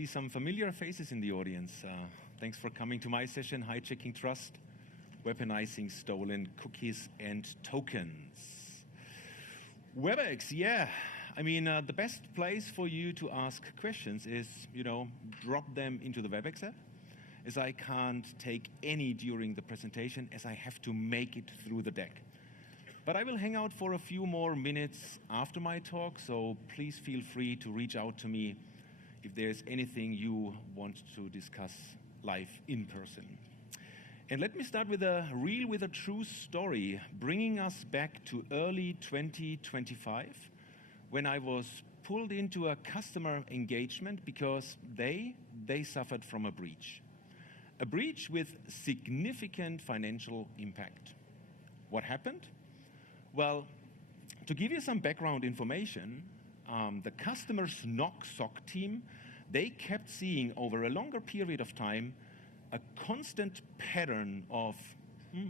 see some familiar faces in the audience. Thanks for coming to my session, Hijacking Trust, Weaponizing Stolen Cookies and Tokens. WebEx, yeah. I mean, the best place for you to ask questions is, drop them into the WebEx app, as I can't take any during the presentation, as I have to make it through the deck. But I will hang out for a few more minutes after my talk, so please feel free to reach out to me if there's anything you want to discuss live in person. And let me start with a true story, bringing us back to early 2025, when I was pulled into a customer engagement because they suffered from a breach with significant financial impact. What happened? Well, to give you some background information, the customer's SOC team, they kept seeing over a longer period of time a constant pattern of,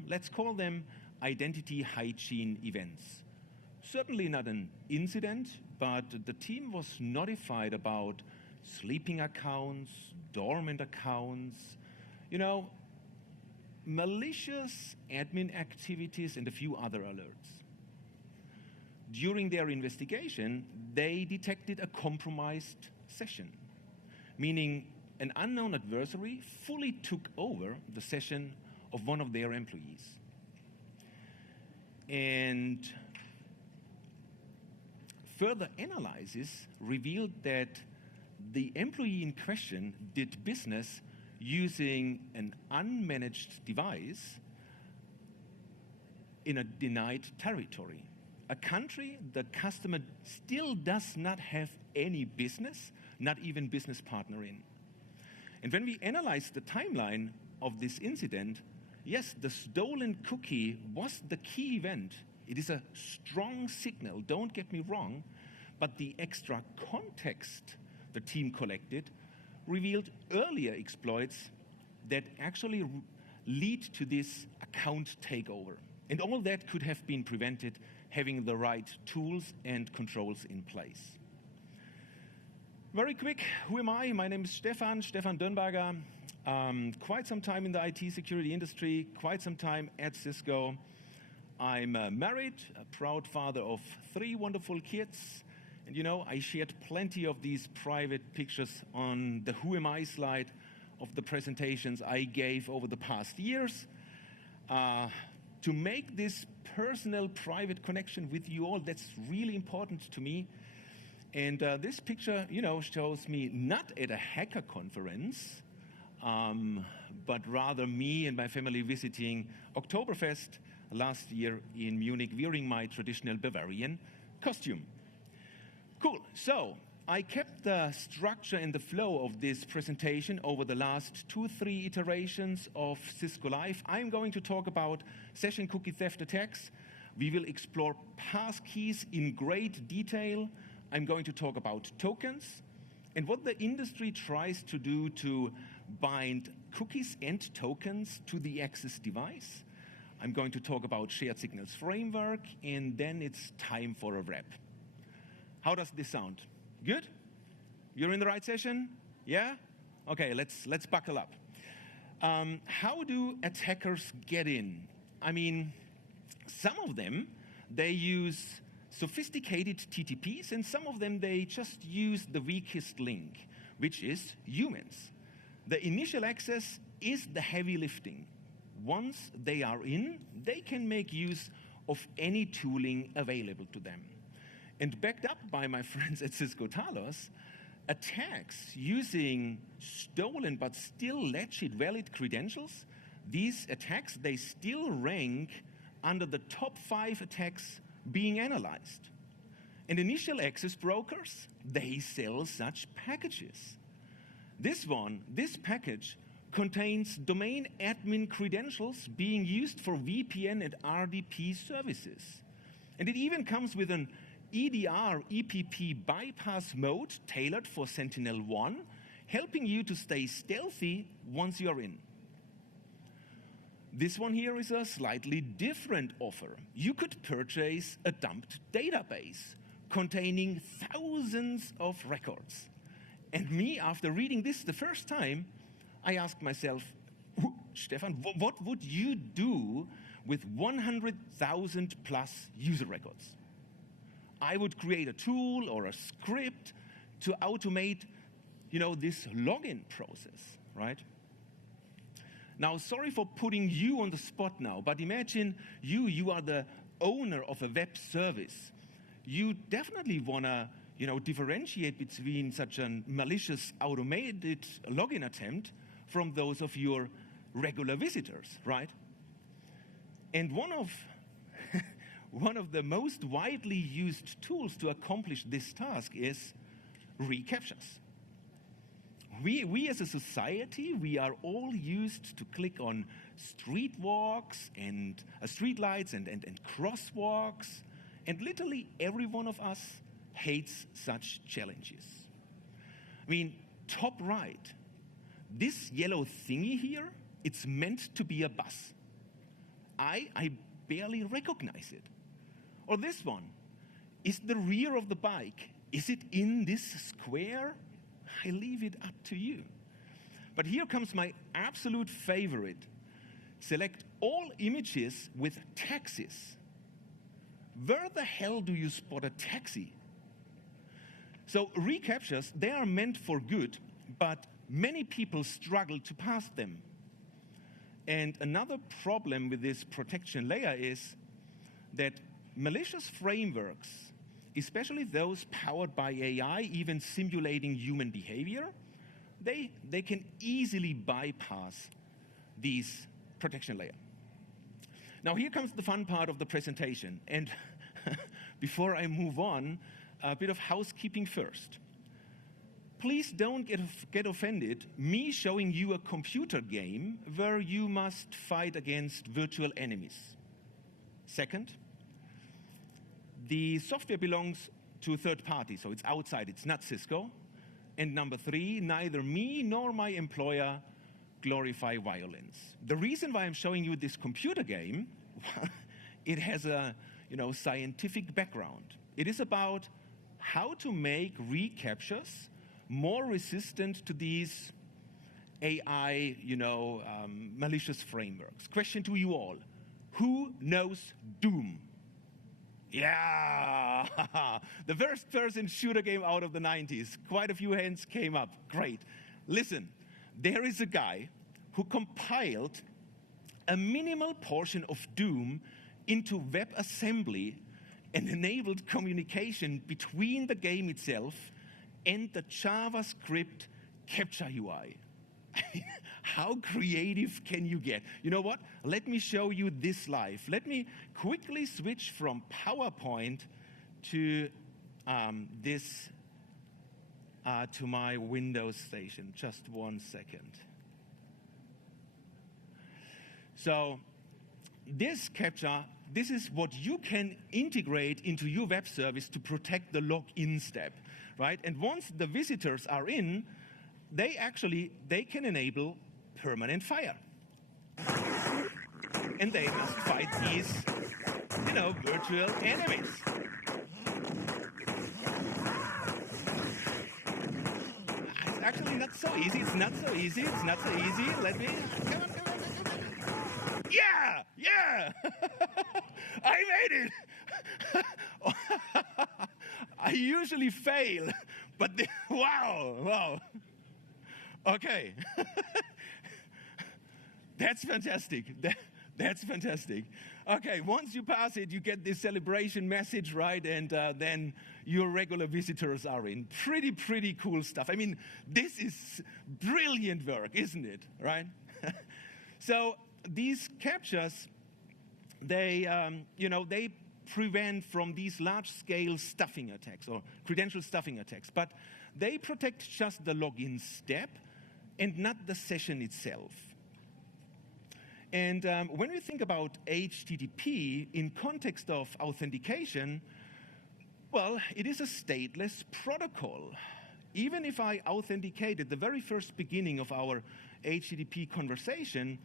let's call them identity hygiene events. Certainly not an incident, but the team was notified about sleeping accounts, dormant accounts, malicious admin activities and a few other alerts. During their investigation, they detected a compromised session, meaning an unknown adversary fully took over the session of one of their employees. And further analysis revealed that the employee in question did business using an unmanaged device in a denied territory, a country the customer still does not have any business, not even business partner in. And when we analyze the timeline of this incident, yes, the stolen cookie was the key event. It is a strong signal, don't get me wrong, but the extra context the team collected revealed earlier exploits that actually lead to this account takeover. And all that could have been prevented having the right tools and controls in place. Very quick, who am I? My name is StefanDuernberger. Quite some time in the IT security industry, quite some time at Cisco. I'm married, a proud father of 3 wonderful kids. And I shared plenty of these private pictures on the Who Am I slide of the presentations I gave over the past years. To make this personal, private connection with you all, that's really important to me. And this picture, shows me not at a hacker conference, but rather me and my family visiting Oktoberfest last year in Munich, wearing my traditional Bavarian costume. Cool. So I kept the structure and the flow of this presentation over the last 2-3 iterations of Cisco Live. I'm going to talk about session cookie theft attacks. We will explore passkeys in great detail. I'm going to talk about tokens and what the industry tries to do to bind cookies and tokens to the access device. I'm going to talk about shared signals framework, and then it's time for a wrap. How does this sound? Good? You're in the right session? Yeah? Okay, let's buckle up. How do attackers get in? I mean, some of them, they use sophisticated TTPs, and some of them, they just use the weakest link, which is humans. The initial access is the heavy lifting. Once they are in, they can make use of any tooling available to them. And backed up by my friends at Cisco Talos, attacks using stolen but still legit valid credentials, these attacks, they still rank under the top 5 attacks being analyzed. And initial access brokers, they sell such packages. This package contains domain admin credentials being used for VPN and RDP services. And it even comes with an EDR EPP bypass mode tailored for Sentinel-1, helping you to stay stealthy once you're in. This one here is a slightly different offer. You could purchase a dumped database containing thousands of records. And me, after reading this the first time, I asked myself, Stefan, what would you do with 100,000 plus user records? I would create a tool or a script to automate, this login process, right? Now, sorry for putting you on the spot now, but imagine you are the owner of a web service. You definitely want to, differentiate between such a malicious automated login attempt from those of your regular visitors, right? And one of the most widely used tools to accomplish this task is reCAPTCHAs. We as a society, we are all used to click on streetwalks and streetlights and crosswalks, and literally every one of us hates such challenges. I mean, top right, this yellow thingy here, it's meant to be a bus. I barely recognize it. Or this one, is the rear of the bike, is it in this square? I leave it up to you. But here comes my absolute favorite. Select all images with taxis. Where the hell do you spot a taxi? So reCAPTCHAs, they are meant for good, but many people struggle to pass them. And another problem with this protection layer is that malicious frameworks, especially those powered by AI, even simulating human behavior, they can easily bypass these protection layer. Now here comes the fun part of the presentation. And before I move on, a bit of housekeeping first. Please don't get offended, me showing you a computer game where you must fight against virtual enemies. Second, the software belongs to a third party, so it's outside, it's not Cisco. And number three, neither me nor my employer glorify violence. The reason why I'm showing you this computer game, it has a scientific background. It is about how to make reCAPTCHAs more resistant to these AI, malicious frameworks. Question to you all: who knows Doom? Yeah, the first-person shooter game out of the 90s. Quite a few hands came up. Great. Listen, there is a guy who compiled a minimal portion of Doom into WebAssembly and enabled communication between the game itself and the JavaScript capture UI. How creative can you get? You know what? Let me show you this live. Let me quickly switch from PowerPoint to to my Windows station. Just 1 second. So this capture, this is what you can integrate into your web service to protect the login step, right? And once the visitors are in, they can enable permanent fire. And they must fight these, virtual enemies. It's actually not so easy. It's not so easy. It's not so easy. Let me, come on. Yeah! I made it! I usually fail, but wow. Okay. That's fantastic. That's fantastic. Okay, once you pass it, you get this celebration message, right? And then your regular visitors are in. Pretty cool stuff. I mean, this is brilliant work, isn't it? Right? So these captures, they prevent from these large-scale stuffing attacks or credential stuffing attacks, but they protect just the login step and not the session itself. And when we think about HTTP in context of authentication, well, it is a stateless protocol. Even if I authenticate at the very first beginning of our HTTP conversation,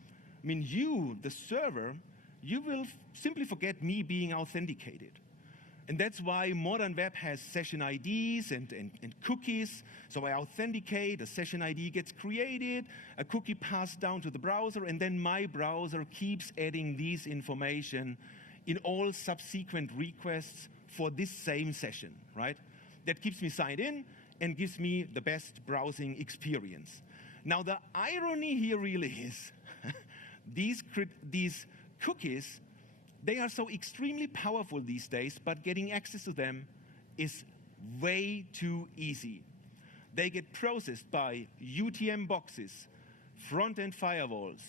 I mean, you, the server, you will simply forget me being authenticated. And that's why modern web has session IDs and cookies. So I authenticate, a session ID gets created, a cookie passed down to the browser, and then my browser keeps adding these information in all subsequent requests for this same session, right? That keeps me signed in and gives me the best browsing experience. Now, the irony here really is these cookies, they are so extremely powerful these days, but getting access to them is way too easy. They get processed by UTM boxes, front-end firewalls,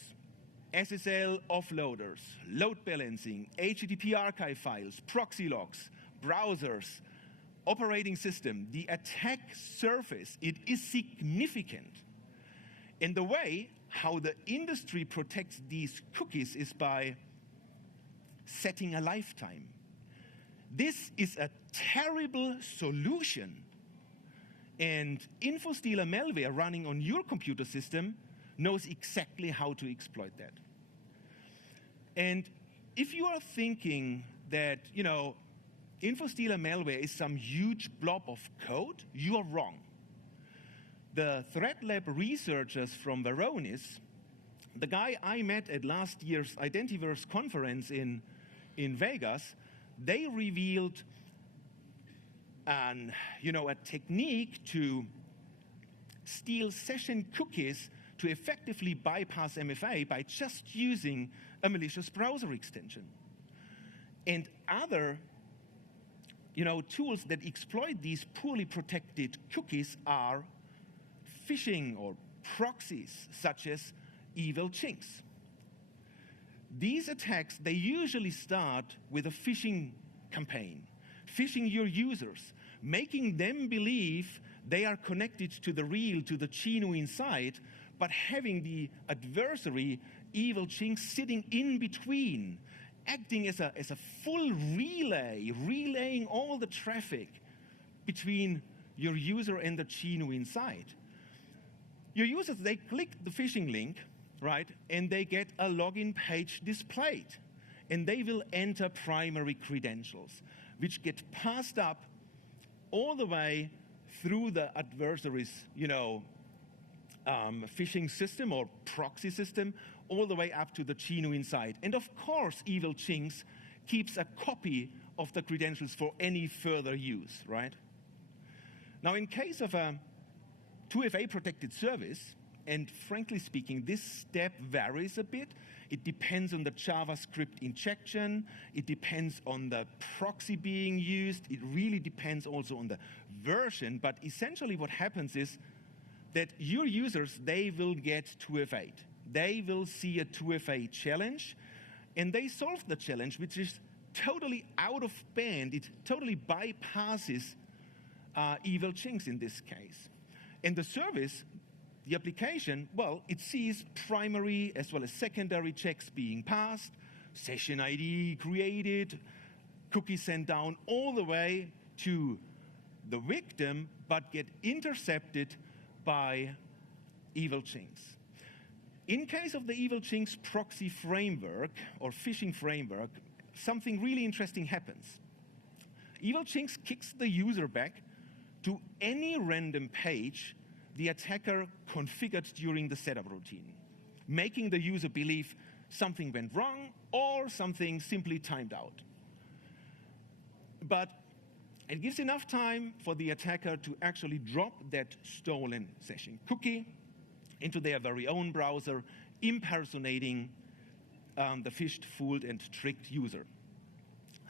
SSL offloaders, load balancing, HTTP archive files, proxy logs, browsers, operating system. The attack surface, it is significant. And the way how the industry protects these cookies is by setting a lifetime. This is a terrible solution. And InfoStealer malware running on your computer system knows exactly how to exploit that. And if you are thinking that, you know, InfoStealer malware is some huge blob of code, you are wrong. The Threat Lab researchers from Varonis, the guy I met at last year's Identiverse conference in Vegas, they revealed a technique to steal session cookies to effectively bypass MFA by just using a malicious browser extension. And other tools that exploit these poorly protected cookies are phishing or proxies, such as Evilginx. These attacks, they usually start with a phishing campaign, phishing your users, making them believe they are connected to the genuine site, but having the adversary, Evilginx, sitting in between, acting as a full relay, relaying all the traffic between your user and the genuine site. Your users, they click the phishing link, right, and they get a login page displayed. And they will enter primary credentials, which get passed up all the way through the adversary's, phishing system or proxy system, all the way up to the genuine site. And of course, Evilginx keeps a copy of the credentials for any further use, right? Now, in case of a 2FA protected service, and frankly speaking, this step varies a bit. It depends on the JavaScript injection. It depends on the proxy being used. It really depends also on the version. But essentially what happens is that your users, they will get 2FA. They will see a 2FA challenge, and they solve the challenge, which is totally out of band. It totally bypasses Evilginx in this case. And the service, the application, well, it sees primary as well as secondary checks being passed, session ID created, cookies sent down all the way to the victim, but get intercepted by Evilginx. In case of the Evilginx proxy framework or phishing framework, something really interesting happens. Evilginx kicks the user back to any random page the attacker configured during the setup routine, making the user believe something went wrong or something simply timed out. But it gives enough time for the attacker to actually drop that stolen session cookie into their very own browser, impersonating the phished, fooled, and tricked user.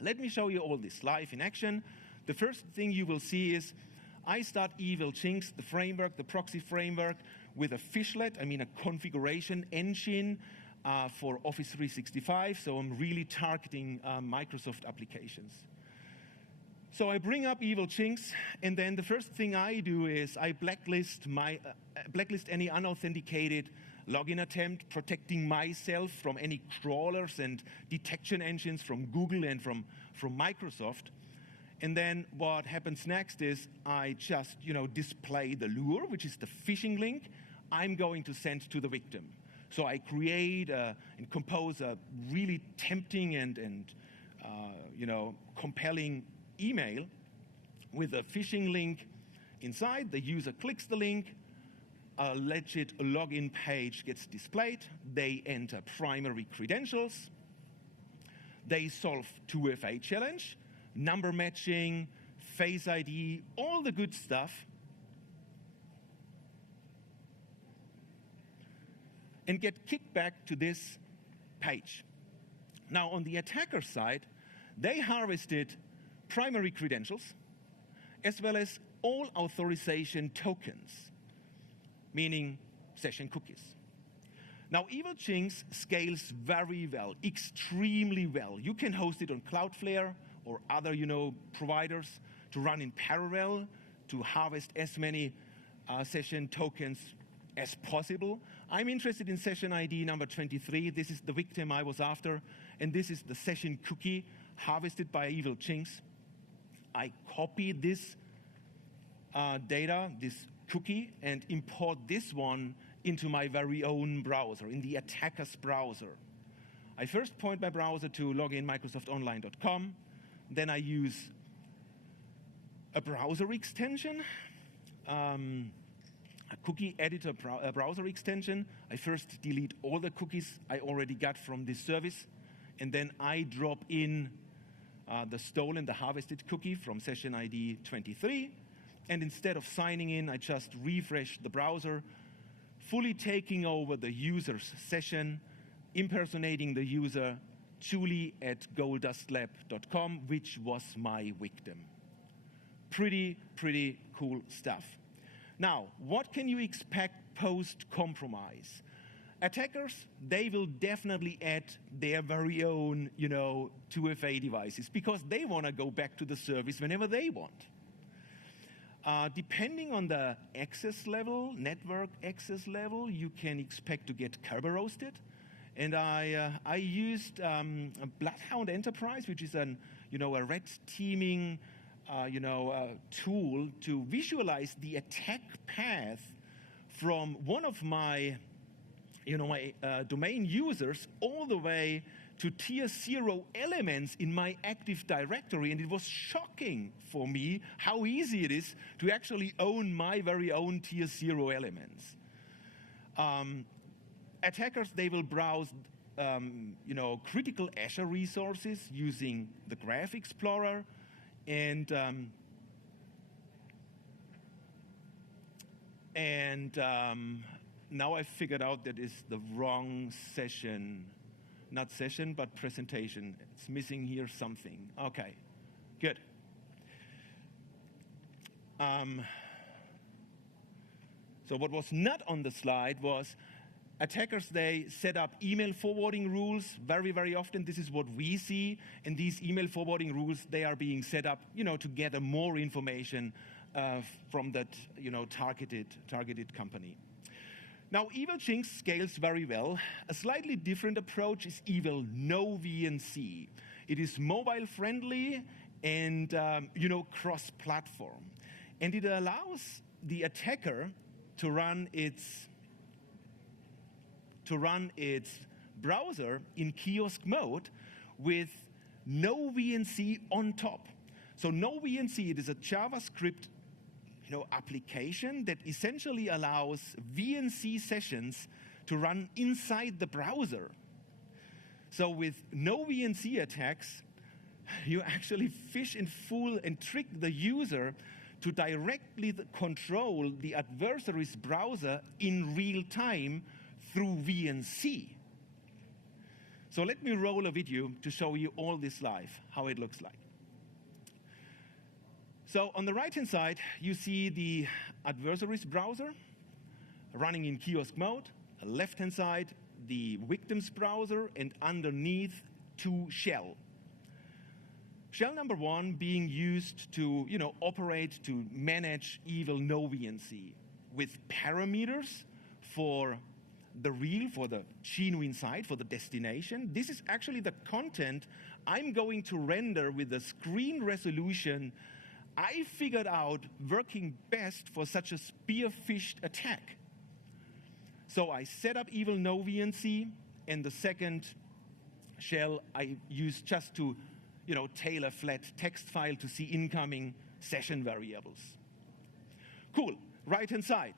Let me show you all this live in action. The first thing you will see is I start Evilginx, the framework, the proxy framework, with a fishlet, a configuration engine for Office 365, so I'm really targeting Microsoft applications. So I bring up Evilginx, and then the first thing I do is I blacklist any unauthenticated login attempt, protecting myself from any crawlers and detection engines from Google and from Microsoft. And then what happens next is I just, display the lure, which is the phishing link I'm going to send to the victim. So I create and compose a really tempting and compelling email with a phishing link inside. The user clicks the link, a legit login page gets displayed. They enter primary credentials. They solve 2FA challenge, number matching, Face ID, all the good stuff. And get kicked back to this page. Now, on the attacker side, they harvested primary credentials as well as all authorization tokens, meaning session cookies. Now, Evilginx scales very well, extremely well. You can host it on Cloudflare or other, providers to run in parallel to harvest as many session tokens as possible. I'm interested in session ID number 23. This is the victim I was after, and this is the session cookie harvested by Evilginx. I copy this data, this cookie, and import this one into my very own browser, in the attacker's browser. I first point my browser to loginmicrosoftonline.com. Then I use a browser extension, a cookie editor browser extension. I first delete all the cookies I already got from this service, and then I drop in the stolen, the harvested cookie from session ID 23. And instead of signing in, I just refresh the browser, fully taking over the user's session, impersonating the user, julie@golddustlab.com, which was my victim. Pretty cool stuff. Now, what can you expect post-compromise? Attackers, they will definitely add their very own, 2FA devices because they want to go back to the service whenever they want. Depending on the access level, network access level, you can expect to get Kerber roasted. And I used a Bloodhound Enterprise, which is a red teaming tool to visualize the attack path from one of my domain users all the way to tier 0 elements in my Active Directory, and it was shocking for me how easy it is to actually own my very own tier 0 elements. Attackers, they will browse critical Azure resources using the Graph Explorer, and now I figured out that is the wrong session. Not session, but presentation. It's missing here something. Okay, good. So what was not on the slide was attackers, they set up email forwarding rules very often. This is what we see. And these email forwarding rules, they are being set up, to gather more information from that, targeted company. Now, Evilginx scales very well. A slightly different approach is EvilnoVNC. It is mobile-friendly and, cross-platform. And it allows the attacker to run its browser in kiosk mode with no VNC on top. So no VNC, it is a JavaScript application that essentially allows VNC sessions to run inside the browser. So with no VNC attacks, you actually fish and fool and trick the user to directly control the adversary's browser in real time through VNC. So let me roll a video to show you all this live, how it looks like. So on the right-hand side, you see the adversary's browser running in kiosk mode. On the left-hand side, the victim's browser, and underneath, 2 shell. Shell number 1 being used to, operate to manage EvilnoVNC with parameters for the real, for the genuine site, for the destination. This is actually the content I'm going to render with the screen resolution I figured out working best for such a spear-fished attack. So I set up EvilnoVNC, and the second shell I used just to tailor flat text file to see incoming session variables. Cool, right-hand side.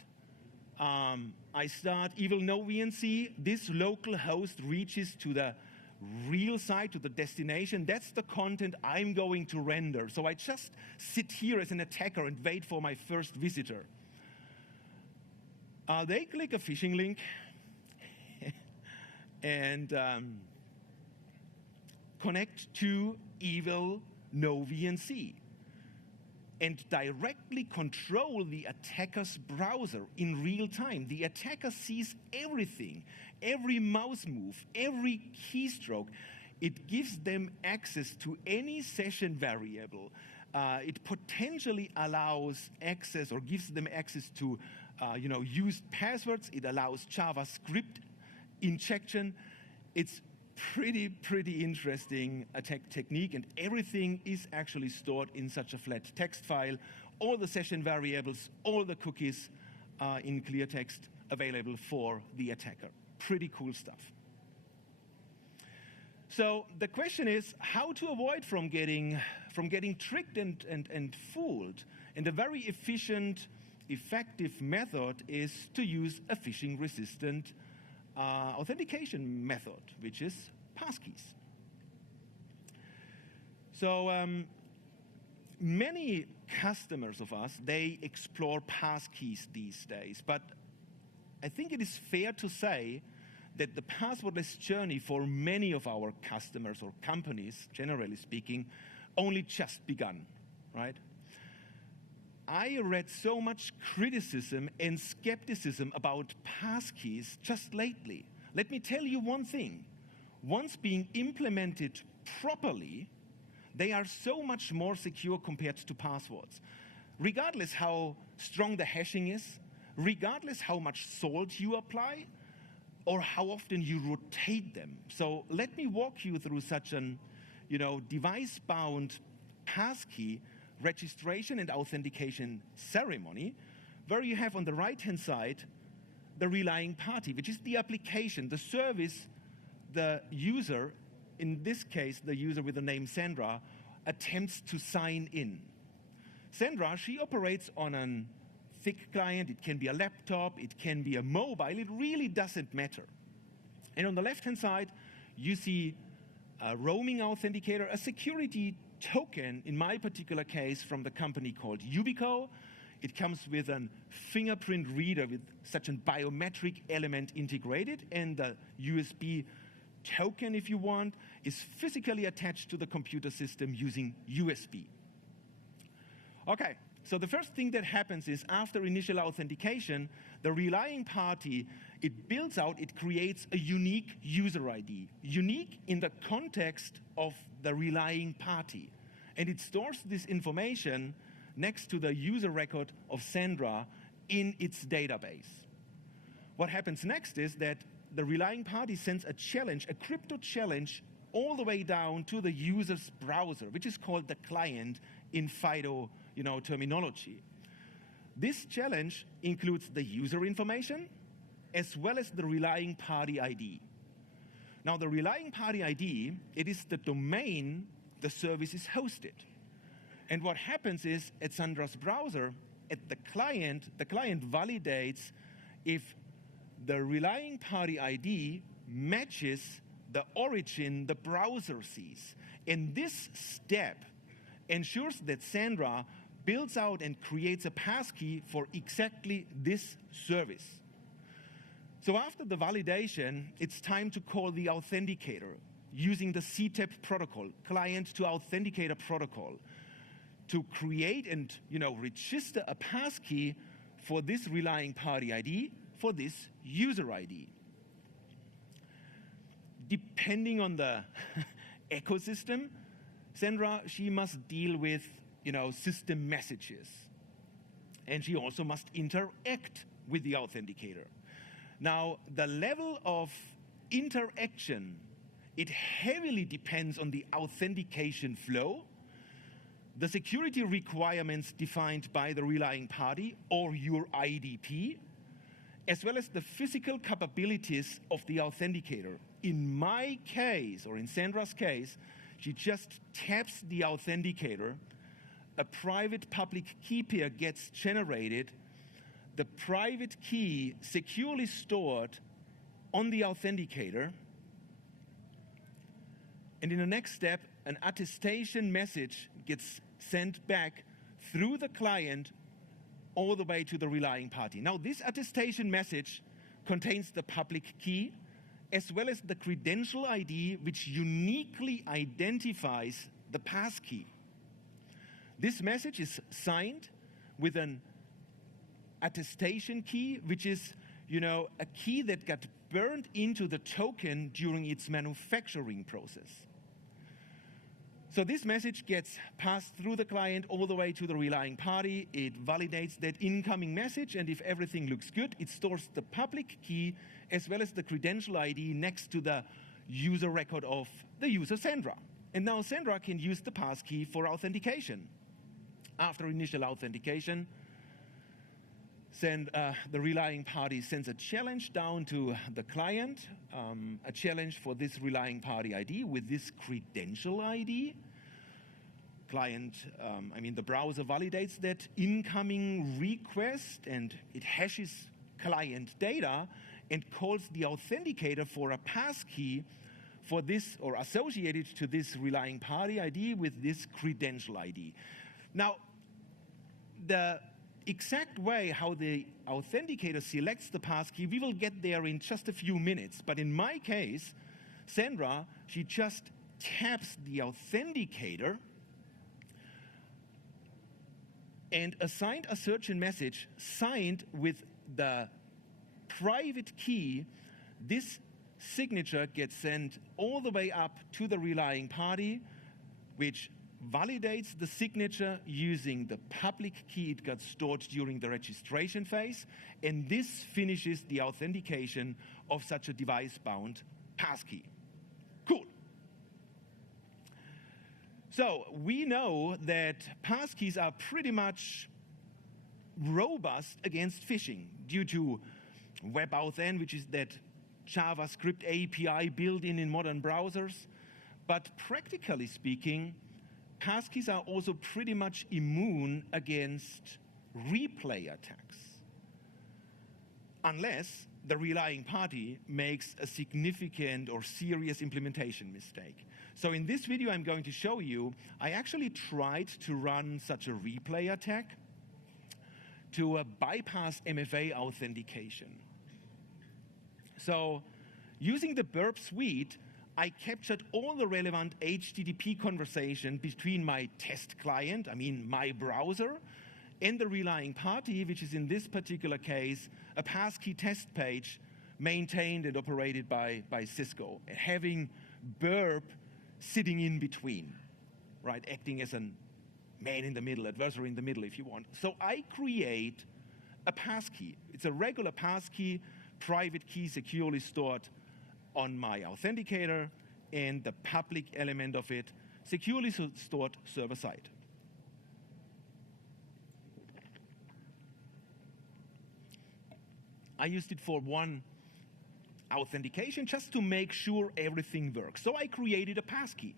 I start EvilnoVNC. This local host reaches to the real site, to the destination. That's the content I'm going to render. So I just sit here as an attacker and wait for my first visitor. They click a phishing link and connect to EvilnoVNC and directly control the attacker's browser in real time. The attacker sees everything, every mouse move, every keystroke. It gives them access to any session variable. It potentially allows access or gives them access to used passwords. It allows JavaScript injection. It's pretty interesting attack technique, and everything is actually stored in such a flat text file. All the session variables, all the cookies are in clear text available for the attacker. Pretty cool stuff. So the question is how to avoid from getting tricked and fooled. And a very efficient, effective method is to use a phishing-resistant authentication method, which is passkeys. So many customers of us, they explore passkeys these days, but I think it is fair to say that the passwordless journey for many of our customers or companies, generally speaking, only just begun, right? I read so much criticism and skepticism about passkeys just lately. Let me tell you one thing. Once being implemented properly, they are so much more secure compared to passwords. Regardless how strong the hashing is, regardless how much salt you apply, or how often you rotate them. So let me walk you through such an, device-bound passkey registration and authentication ceremony, where you have on the right-hand side the relying party, which is the application, the service the user, in this case the user with the name Sandra, attempts to sign in. Sandra, she operates on a thick client. It can be a laptop, it can be a mobile, it really doesn't matter. And on the left-hand side, you see a roaming authenticator, a security token, in my particular case, from the company called Yubico. It comes with a fingerprint reader with such a biometric element integrated, and the USB token, if you want, is physically attached to the computer system using USB. Okay, so the first thing that happens is after initial authentication, the relying party, it builds out, it creates a unique user ID, unique in the context of the relying party. And it stores this information next to the user record of Sandra in its database. What happens next is that the relying party sends a challenge, a crypto challenge, all the way down to the user's browser, which is called the client in FIDO terminology. This challenge includes the user information as well as the relying party ID. Now, the relying party ID, it is the domain the service is hosted. And what happens is at Sandra's browser, at the client validates if the relying party ID matches the origin the browser sees. And this step ensures that Sandra builds out and creates a passkey for exactly this service. So after the validation, it's time to call the authenticator using the CTAP protocol, client to authenticator protocol, to create and register a passkey for this relying party ID, for this user ID. Depending on the ecosystem, Sandra, she must deal with system messages. And she also must interact with the authenticator. Now, the level of interaction, it heavily depends on the authentication flow, the security requirements defined by the relying party or your IDP, as well as the physical capabilities of the authenticator. In my case, or in Sandra's case, She just taps the authenticator, a private public key pair gets generated, the private key securely stored on the authenticator, and in the next step, an attestation message gets sent back through the client all the way to the relying party. Now, this attestation message contains the public key as well as the credential ID, which uniquely identifies the passkey. This message is signed with an attestation key, which is, a key that got burned into the token during its manufacturing process. So this message gets passed through the client all the way to the relying party. It validates that incoming message, and if everything looks good, it stores the public key as well as the credential ID next to the user record of the user Sandra. And now Sandra can use the passkey for authentication. After initial authentication, the relying party sends a challenge down to the client, a challenge for this relying party ID with this credential ID. The browser validates that incoming request, and it hashes client data and calls the authenticator for a passkey for this, or associated to this relying party ID with this credential ID. Now, the exact way how the authenticator selects the passkey, we will get there in just a few minutes. But in my case, Sandra, she just taps the authenticator and assigned a certain message signed with the private key. This signature gets sent all the way up to the relying party, which validates the signature using the public key it got stored during the registration phase, and this finishes the authentication of such a device-bound passkey. Cool. So we know that passkeys are pretty much robust against phishing due to WebAuthn, which is that JavaScript API built in modern browsers. But practically speaking, passkeys are also pretty much immune against replay attacks, unless the relying party makes a significant or serious implementation mistake. So in this video, I'm going to show you, I actually tried to run such a replay attack to bypass MFA authentication. So using the burp suite, I captured all the relevant HTTP conversation between my test client, my browser, and the relying party, which is in this particular case, a passkey test page maintained and operated by Cisco, having burp sitting in between, right, acting as a man in the middle, adversary in the middle, if you want. So I create a passkey. It's a regular passkey, private key securely stored on my authenticator, and the public element of it securely stored server-side. I used it for one authentication just to make sure everything works. So I created a passkey.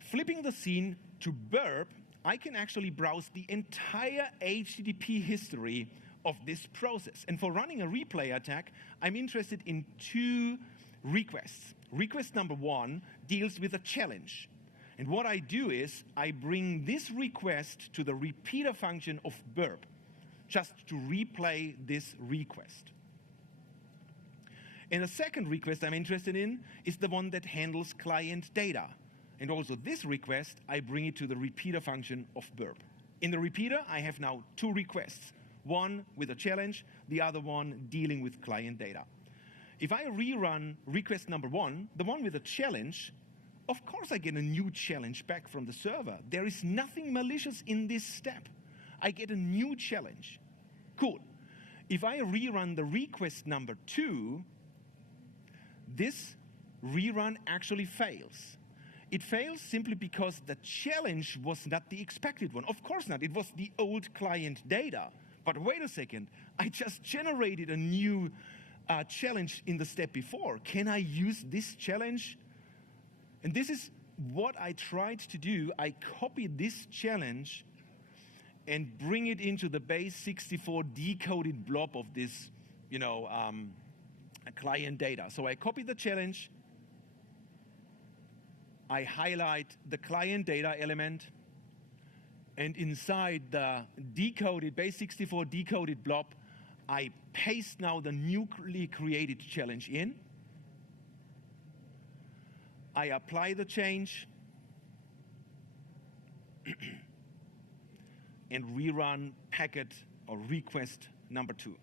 Flipping the scene to burp, I can actually browse the entire HTTP history of this process. And for running a replay attack, I'm interested in two requests. Request number one deals with a challenge. And what I do is I bring this request to the repeater function of burp, just to replay this request. And the second request I'm interested in is the one that handles client data. And also this request, I bring it to the repeater function of burp. In the repeater, I have now two requests, one with a challenge, the other one dealing with client data. If I rerun request number one, the one with a challenge, of course I get a new challenge back from the server. There is nothing malicious in this step. I get a new challenge. Cool. If I rerun the request number two, this rerun actually fails. It fails simply because the challenge was not the expected one. Of course not. It was the old client data. But wait a second. I just generated a new challenge in the step before. Can I use this challenge? And this is what I tried to do. I copied this challenge and bring it into the base 64 decoded blob of this, client data. So I copy the challenge, I highlight the client data element, and inside the decoded, base 64 decoded blob, I paste now the newly created challenge in. I apply the change and rerun packet or request number 2.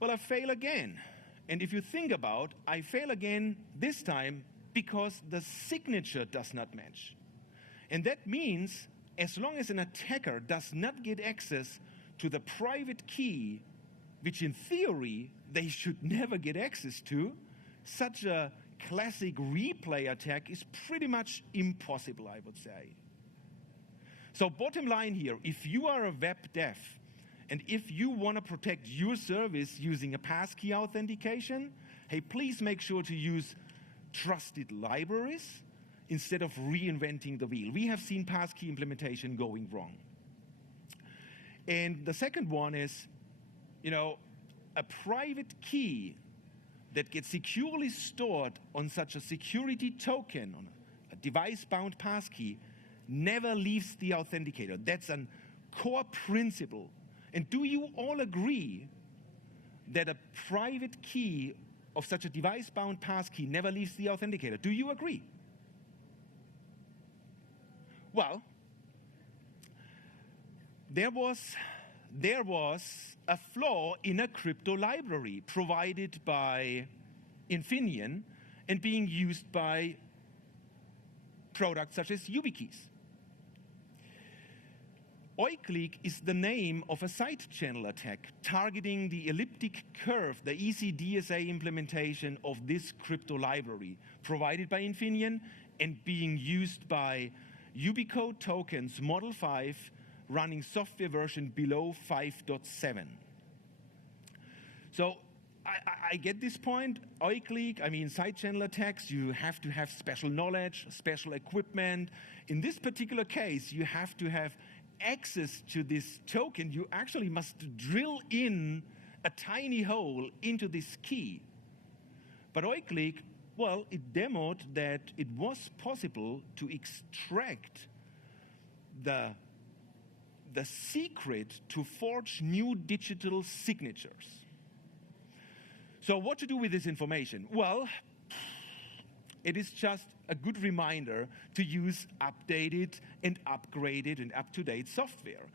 Well, I fail again. And if you think about, I fail again this time because the signature does not match. And that means as long as an attacker does not get access to the private key, which in theory they should never get access to, such a classic replay attack is pretty much impossible, I would say. So bottom line here, if you are a web dev, and if you want to protect your service using a passkey authentication, hey, please make sure to use trusted libraries instead of reinventing the wheel. We have seen passkey implementation going wrong. And the second one is, a private key that gets securely stored on such a security token, on a device-bound passkey, never leaves the authenticator. That's a core principle. And do you all agree that a private key of such a device-bound passkey never leaves the authenticator? Do you agree? Well, there was a flaw in a crypto library provided by Infineon and being used by products such as YubiKeys. OIDC is the name of a side channel attack targeting the elliptic curve, the ECDSA implementation of this crypto library provided by Infineon and being used by Unicode tokens Model 5 running software version below 5.7. So I get this point. OIDC, side channel attacks, you have to have special knowledge, special equipment. In this particular case, you have to have access to this token. You actually must drill in a tiny hole into this key. But OIDC, well, it demoed that it was possible to extract the secret to forge new digital signatures. So what to do with this information? Well, it is just a good reminder to use updated and upgraded and up-to-date software.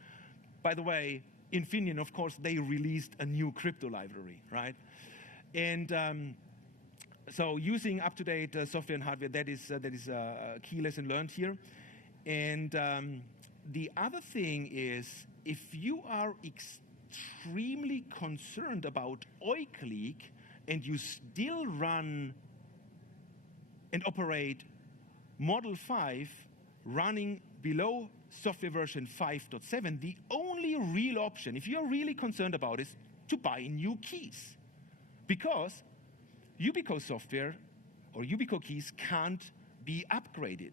By the way, Infineon, of course, they released a new crypto library, right? And so using up-to-date software and hardware, that is a key lesson learned here. And the other thing is, if you are extremely concerned about OIDC and you still run and operate Model 5 running below software version 5.7, the only real option, if you're really concerned about it, is to buy new keys. Because Ubico software or Ubico keys can't be upgraded.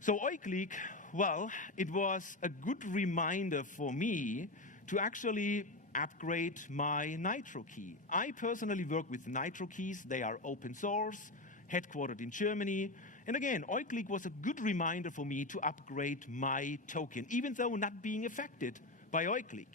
So OIDC, well, it was a good reminder for me to actually upgrade my Nitro key. I personally work with Nitro keys. They are open source, headquartered in Germany. And again, OIDC was a good reminder for me to upgrade my token, even though not being affected by OIDC.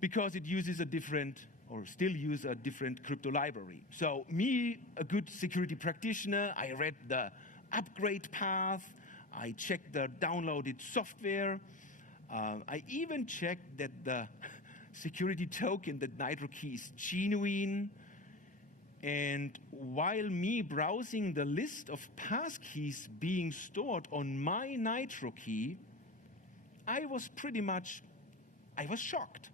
Because it uses a different, or still use a different crypto library. So me, a good security practitioner, I read the upgrade path, I checked the downloaded software, I even checked that the security token, that Nitro key, is genuine. And while me browsing the list of passkeys being stored on my Nitro key, I was shocked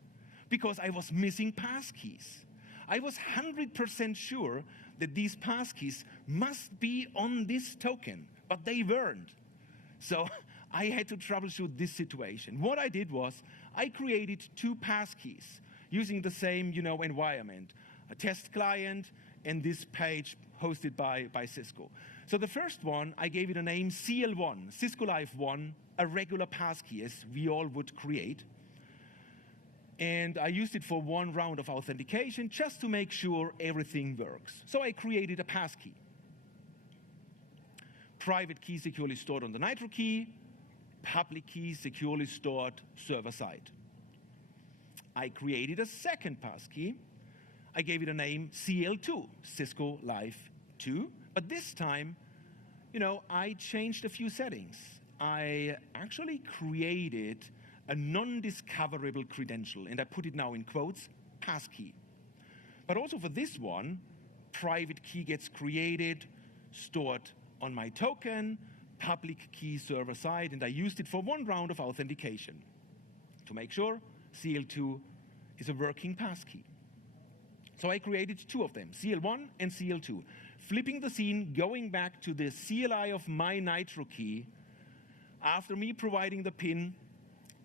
because I was missing passkeys. I was 100% sure that these passkeys must be on this token, but they weren't. So I had to troubleshoot this situation. What I did was I created two passkeys using the same, environment. a test client, and this page hosted by Cisco. So the first one, I gave it a name CL1, Cisco Live 1, a regular passkey, as we all would create. And I used it for one round of authentication just to make sure everything works. So I created a passkey. Private key securely stored on the Nitro key, public key securely stored server-side. I created a second passkey. I gave it a name CL2, Cisco Live 2. But this time, I changed a few settings. I actually created a non-discoverable credential, and I put it now in quotes, passkey. But also for this one, private key gets created, stored on my token, public key server side, and I used it for one round of authentication to make sure CL2 is a working passkey. So I created two of them, CL1 and CL2, flipping the scene, going back to the CLI of my Nitro key after me providing the PIN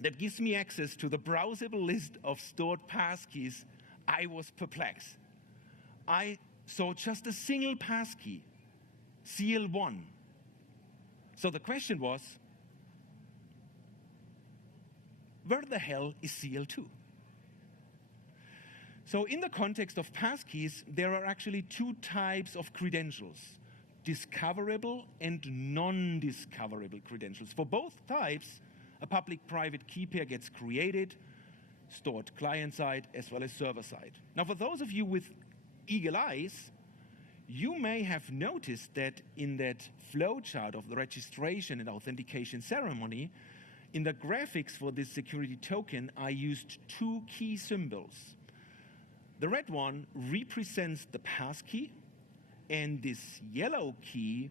that gives me access to the browsable list of stored passkeys. I was perplexed. I saw just a single passkey, CL1. So the question was, where the hell is CL2? So in the context of passkeys, there are actually two types of credentials, discoverable and non-discoverable credentials. For both types, a public-private key pair gets created, stored client-side as well as server-side. Now, for those of you with eagle eyes, you may have noticed that in that flowchart of the registration and authentication ceremony, in the graphics for this security token, I used two key symbols. The red one represents the passkey, and this yellow key,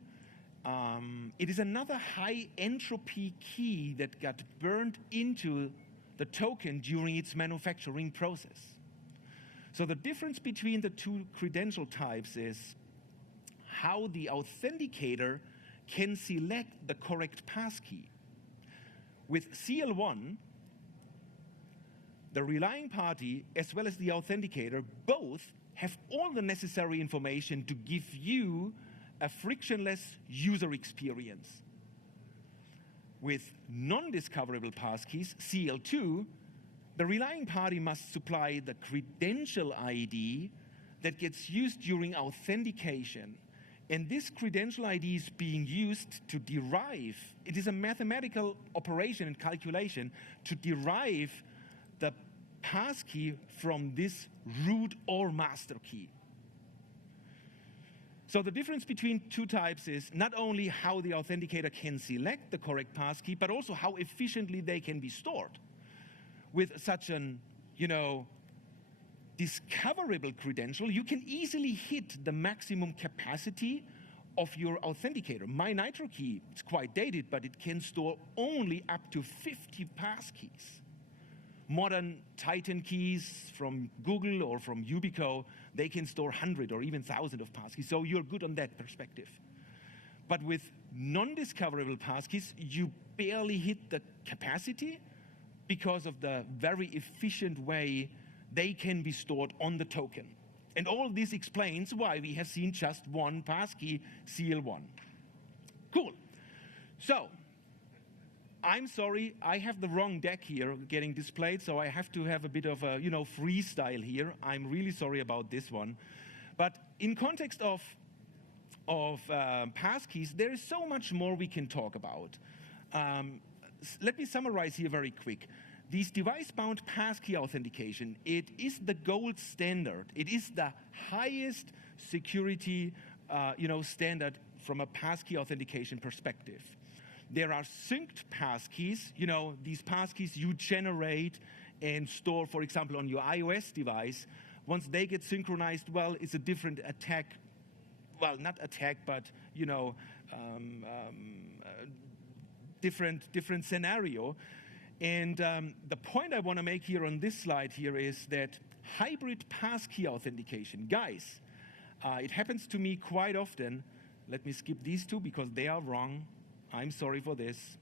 it is another high entropy key that got burned into the token during its manufacturing process. So the difference between the two credential types is how the authenticator can select the correct passkey. With CL1, the relying party as well as the authenticator both have all the necessary information to give you a frictionless user experience. With non-discoverable passkeys, CL2, the relying party must supply the credential ID that gets used during authentication. And this credential ID is being used to derive, it is a mathematical operation and calculation to derive the passkey from this root or master key. So the difference between two types is not only how the authenticator can select the correct passkey, but also how efficiently they can be stored. With such an, discoverable credential, you can easily hit the maximum capacity of your authenticator. My Nitro key, it's quite dated, but it can store only up to 50 passkeys. Modern Titan keys from Google or from Yubico, they can store 100 or even 1,000 of passkeys, so you're good on that perspective. But with non-discoverable passkeys, you barely hit the capacity because of the very efficient way they can be stored on the token. And all this explains why we have seen just one passkey, CL1. Cool. So, I'm sorry, I have the wrong deck here getting displayed, so I have to have a bit of a, freestyle here. I'm really sorry about this one. But in context of passkeys, there is so much more we can talk about. Let me summarize here very quick. This device-bound passkey authentication, it is the gold standard. It is the highest security, standard from a passkey authentication perspective. There are synced passkeys, these passkeys you generate and store, for example, on your iOS device. Once they get synchronized, well, it's a different attack. Well, not attack, but, different scenario. And the point I want to make here on this slide here is that hybrid passkey authentication, guys, it happens to me quite often. Let me skip these two because they are wrong. I'm sorry for this.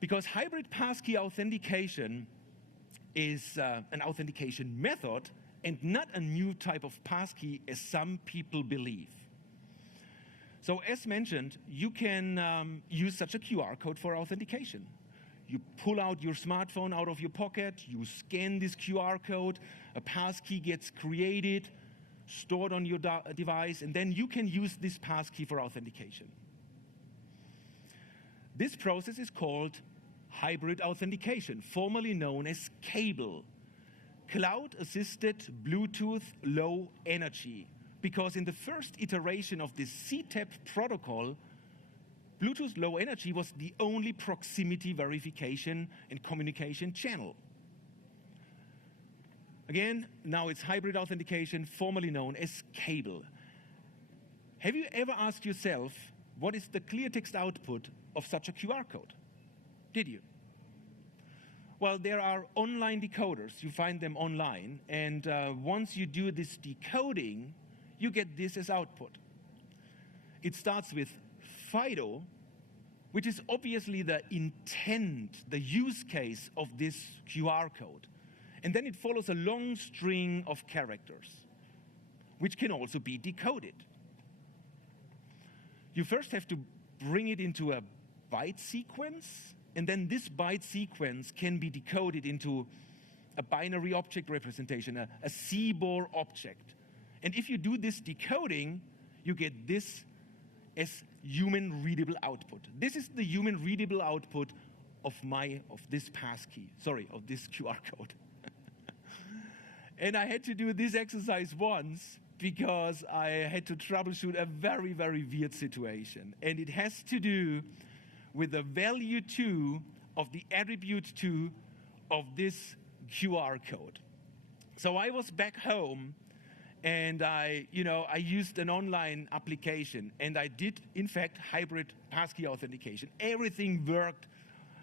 Because hybrid passkey authentication is an authentication method and not a new type of passkey as some people believe. So as mentioned, you can use such a QR code for authentication. You pull out your smartphone out of your pocket, you scan this QR code, a passkey gets created, stored on your device, and then you can use this passkey for authentication. This process is called hybrid authentication, formerly known as CABLE, Cloud-Assisted Bluetooth Low Energy, because in the first iteration of this CTAP protocol, Bluetooth Low Energy was the only proximity verification and communication channel. Again, now it's hybrid authentication, formerly known as CABLE. Have you ever asked yourself, what is the clear text output of such a QR code? Did you? Well, there are online decoders. You find them online. And once you do this decoding, you get this as output. It starts with FIDO, which is obviously the intent, the use case of this QR code. And then it follows a long string of characters, which can also be decoded. You first have to bring it into a byte sequence, and then this byte sequence can be decoded into a binary object representation, a CBOR object. And if you do this decoding, you get this as human readable output. This is the human readable output of this passkey, of this QR code. And I had to do this exercise once because I had to troubleshoot a very, very weird situation. And it has to do with the value 2 of the attribute 2 of this QR code. So I was back home, and I used an online application, and I did, in fact, hybrid passkey authentication. Everything worked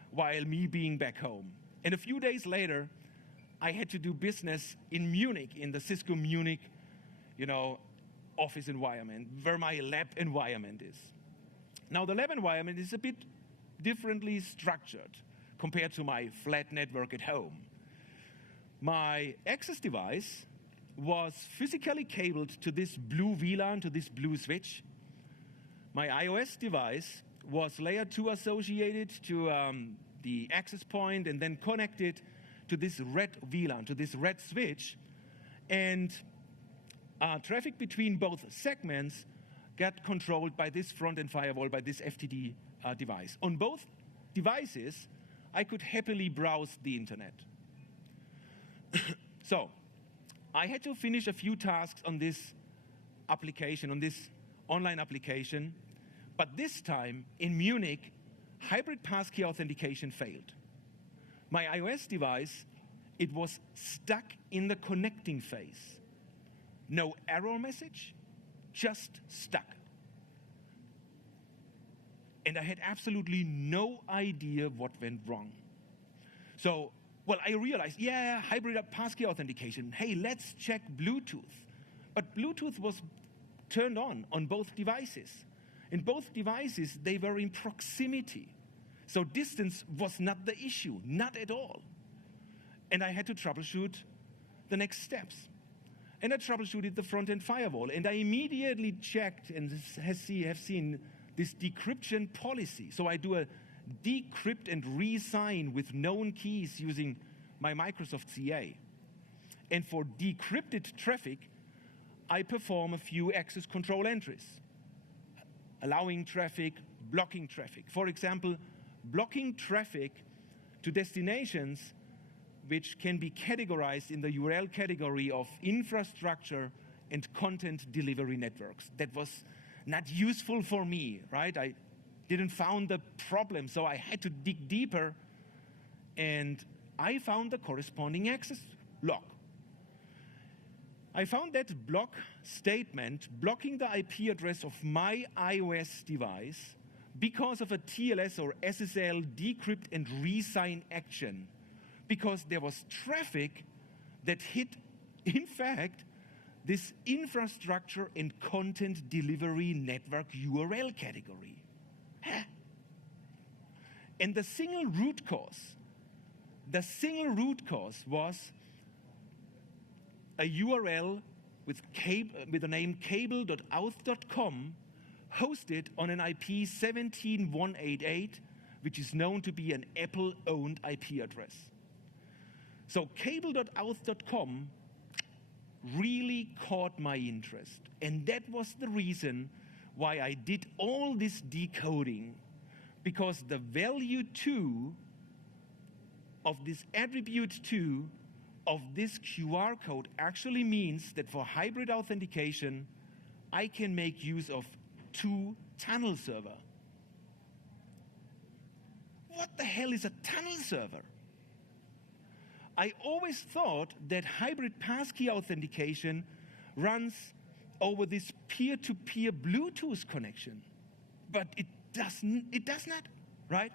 while me being back home. And a few days later, I had to do business in Munich, in the Cisco Munich, office environment, where my lab environment is. Now, the lab environment is a bit differently structured compared to my flat network at home. My access device was physically cabled to this blue VLAN, to this blue switch. My iOS device was layer 2 associated to the access point and then connected to this red VLAN, to this red switch. And traffic between both segments got controlled by this front-end firewall, by this FTD device. On both devices, I could happily browse the internet. So, I had to finish a few tasks on this application, on this online application, but this time in Munich, hybrid passkey authentication failed. My iOS device, it was stuck in the connecting phase. No error message, just stuck. And I had absolutely no idea what went wrong. So, I realized, hybrid passkey authentication. Hey, let's check Bluetooth. But Bluetooth was turned on both devices. In both devices, they were in proximity. So distance was not the issue, not at all. And I had to troubleshoot the next steps. And I troubleshooted the front-end firewall. And I immediately checked and have seen this decryption policy. So I do a decrypt and re-sign with known keys using my Microsoft CA. And for decrypted traffic, I perform a few access control entries, allowing traffic, blocking traffic. For example, blocking traffic to destinations which can be categorized in the URL category of infrastructure and content delivery networks. That was not useful for me, right? I didn't found the problem, so I had to dig deeper, and I found the corresponding access log. I found that block statement blocking the IP address of my iOS device because of a TLS or SSL decrypt and re-sign action, because there was traffic that hit, in fact, this infrastructure and content delivery network URL category. Huh? And the single root cause was a URL with the name cable.auth.com hosted on an IP 17188, which is known to be an Apple-owned IP address. So cable.auth.com really caught my interest, and that was the reason why I did all this decoding, because the value 2 of this attribute 2 of this QR code actually means that for hybrid authentication, I can make use of 2 tunnel server. What the hell is a tunnel server? I always thought that hybrid passkey authentication runs over this peer-to-peer Bluetooth connection, but it does not, right?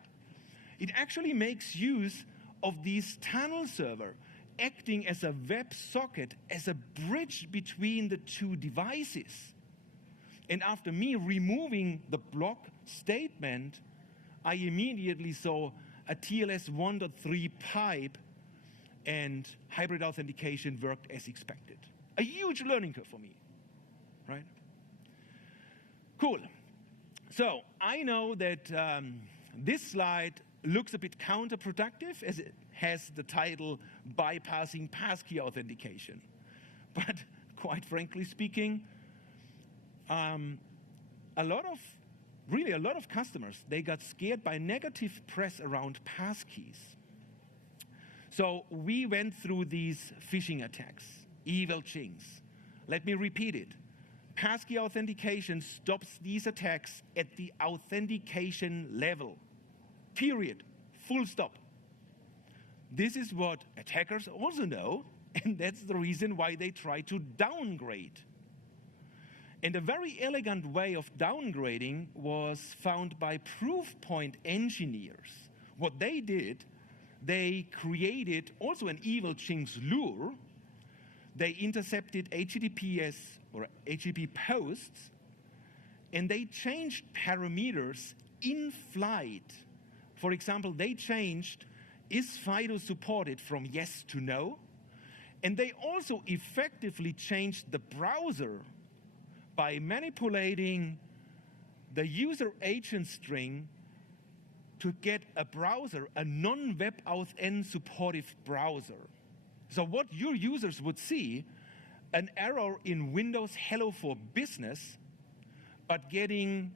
It actually makes use of these tunnel server, acting as a web socket, as a bridge between the 2 devices. And after me removing the block statement, I immediately saw a TLS 1.3 pipe, and hybrid authentication worked as expected. A huge learning curve for me, right? Cool. So I know that this slide looks a bit counterproductive, as it has the title bypassing passkey authentication. But quite frankly speaking, a lot of customers, they got scared by negative press around passkeys. So we went through these phishing attacks, Evilginx. Let me repeat it. Passkey authentication stops these attacks at the authentication level. Period. Full stop. This is what attackers also know, and that's the reason why they try to downgrade. And a very elegant way of downgrading was found by Proofpoint engineers. What they did, they created also an Evilginx lure. They intercepted HTTPS or HTTP posts, and they changed parameters in flight. For example, they changed, is FIDO supported, from yes to no? And they also effectively changed the browser by manipulating the user agent string to get a browser, a non-WebAuthn supportive browser. So what your users would see, an error in Windows Hello for Business, but getting,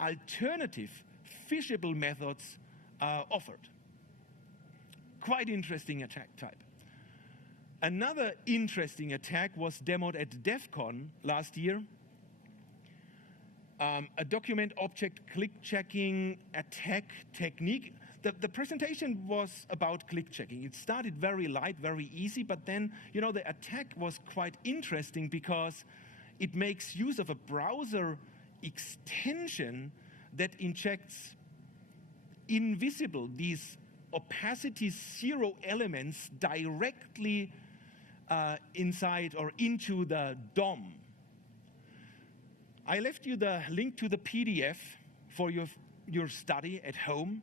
alternative phishable methods offered. Quite interesting attack type. Another interesting attack was demoed at DEF CON last year. A document object click checking attack technique. The presentation was about click checking. It started very light, very easy, but then, the attack was quite interesting because it makes use of a browser extension that injects invisible, these opacity 0 elements directly inside or into the DOM. I left you the link to the PDF for your study at home,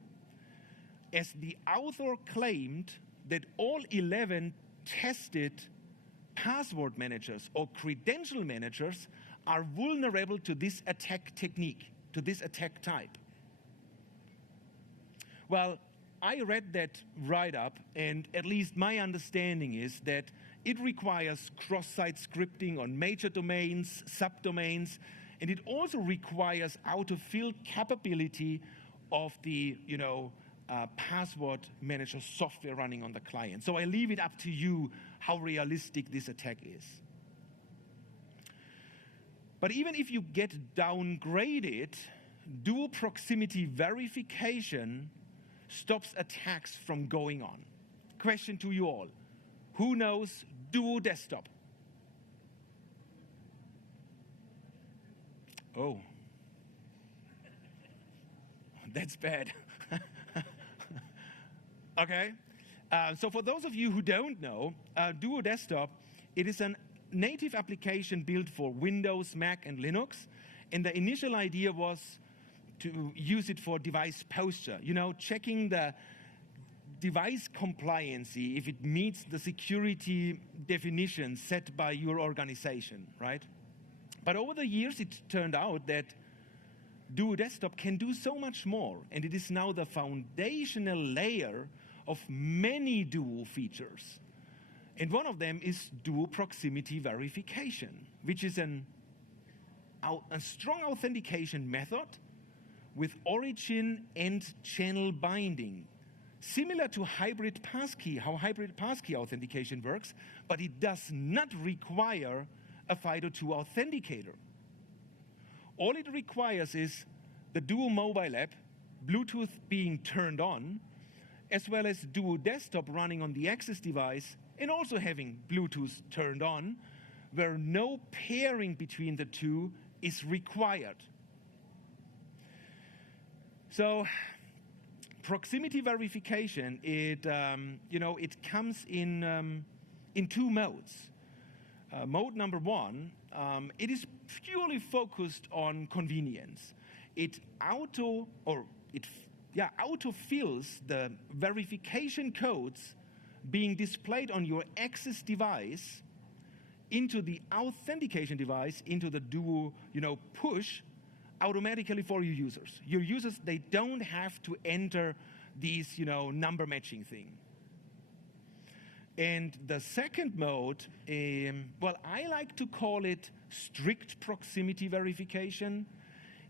as the author claimed that all 11 tested password managers or credential managers are vulnerable to this attack technique, to this attack type. Well, I read that write-up, and at least my understanding is that it requires cross-site scripting on major domains, subdomains, and it also requires autofill capability of the, password manager software running on the client. So I leave it up to you how realistic this attack is. But even if you get downgraded, dual proximity verification stops attacks from going on. Question to you all. Who knows Duo Desktop? Oh. That's bad. Okay. So for those of you who don't know, Duo Desktop, it is a native application built for Windows, Mac, and Linux. And the initial idea was to use it for device posture, checking the device compliancy, if it meets the security definitions set by your organization, right? But over the years, it turned out that Duo Desktop can do so much more, and it is now the foundational layer of many Duo features. And one of them is Duo Proximity Verification, which is a strong authentication method with origin and channel binding, similar to hybrid passkey, how hybrid passkey authentication works, but it does not require a FIDO2 authenticator. All it requires is the Duo mobile app, Bluetooth being turned on, as well as Duo Desktop running on the access device, and also having Bluetooth turned on, where no pairing between the two is required. So, proximity verification, it comes in two modes. Mode number one, it is purely focused on convenience. It auto-fills the verification codes being displayed on your access device into the authentication device, into the Duo, push automatically for your users. Your users, they don't have to enter these, number matching thing. And the second mode, I like to call it strict proximity verification.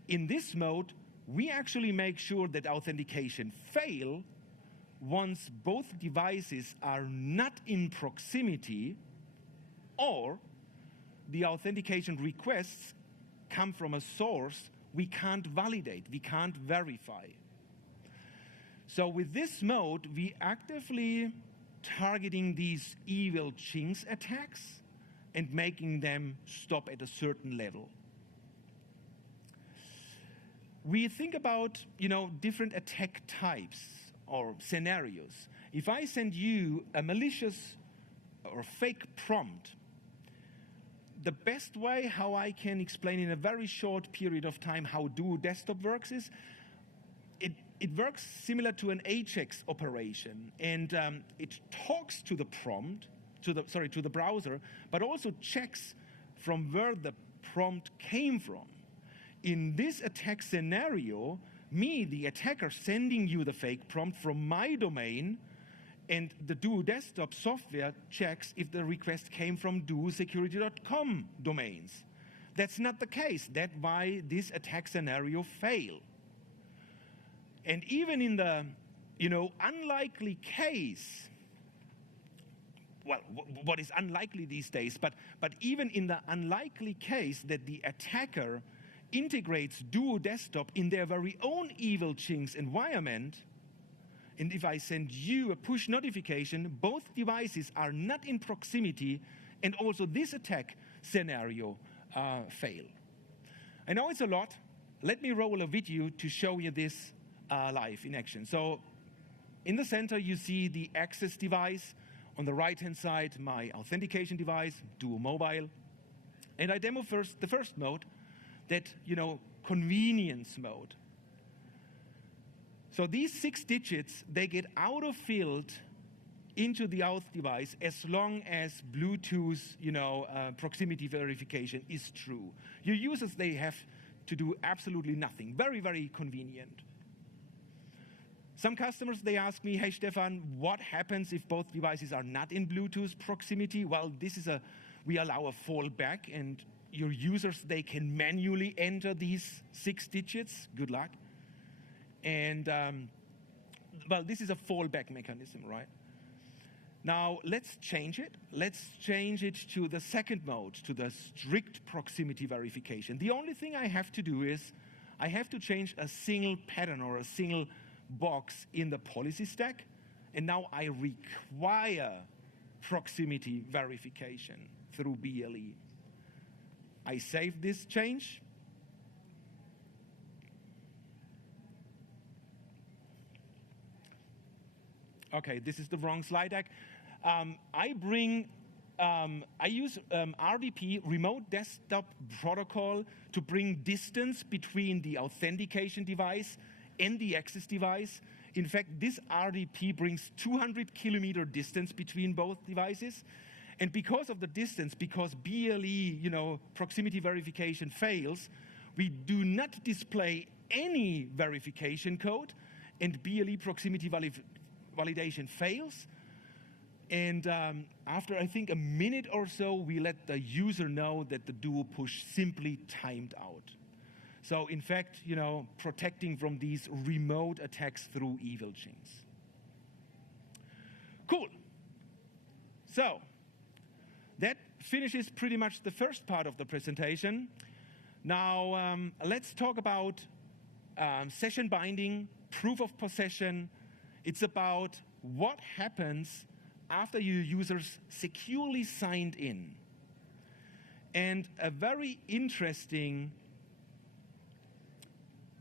In this mode, we actually make sure that authentication fails once both devices are not in proximity, or the authentication requests come from a source we can't validate, we can't verify. So with this mode, we actively targeting these Evilginx attacks and making them stop at a certain level. We think about, different attack types or scenarios. If I send you a malicious or fake prompt, the best way how I can explain in a very short period of time how Duo Desktop works is, it works similar to an Ajax operation, and it talks to the prompt, to the browser, but also checks from where the prompt came from. In this attack scenario, me, the attacker, sending you the fake prompt from my domain, and the Duo Desktop software checks if the request came from duosecurity.com domains. That's not the case. That's why this attack scenario failed. And even in the, unlikely case, well, what is unlikely these days, but even in the unlikely case that the attacker integrates Duo Desktop in their very own Evilginx environment, and if I send you a push notification, both devices are not in proximity, and also this attack scenario fail. I know it's a lot. Let me roll a video to show you this live in action. So in the center, you see the access device. On the right-hand side, my authentication device, Duo Mobile. And I demo first the first mode, that, convenience mode. So these 6 digits, they get auto-filled into the auth device as long as Bluetooth, proximity verification is true. Your users, they have to do absolutely nothing. Very, very convenient. Some customers, they ask me, hey, Stefan, what happens if both devices are not in Bluetooth proximity? Well, we allow a fallback, and your users, they can manually enter these 6 digits. Good luck. And, this is a fallback mechanism, right? Now, let's change it. Let's change it to the second mode, to the strict proximity verification. The only thing I have to do is I have to change a single pattern or a single box in the policy stack, and now I require proximity verification through BLE. I save this change. Okay, this is the wrong slide deck. I use RDP, Remote Desktop Protocol, to bring distance between the authentication device and the access device. In fact, this RDP brings 200-kilometer distance between both devices. And because of the distance, because BLE, proximity verification fails, we do not display any verification code, and BLE proximity validation fails. And after, I think, a minute or so, we let the user know that the Duo push simply timed out. So, in fact, protecting from these remote attacks through Evilginx. Cool. So, that finishes pretty much the first part of the presentation. Now, let's talk about session binding, proof of possession. It's about what happens after your users securely signed in. And a very interesting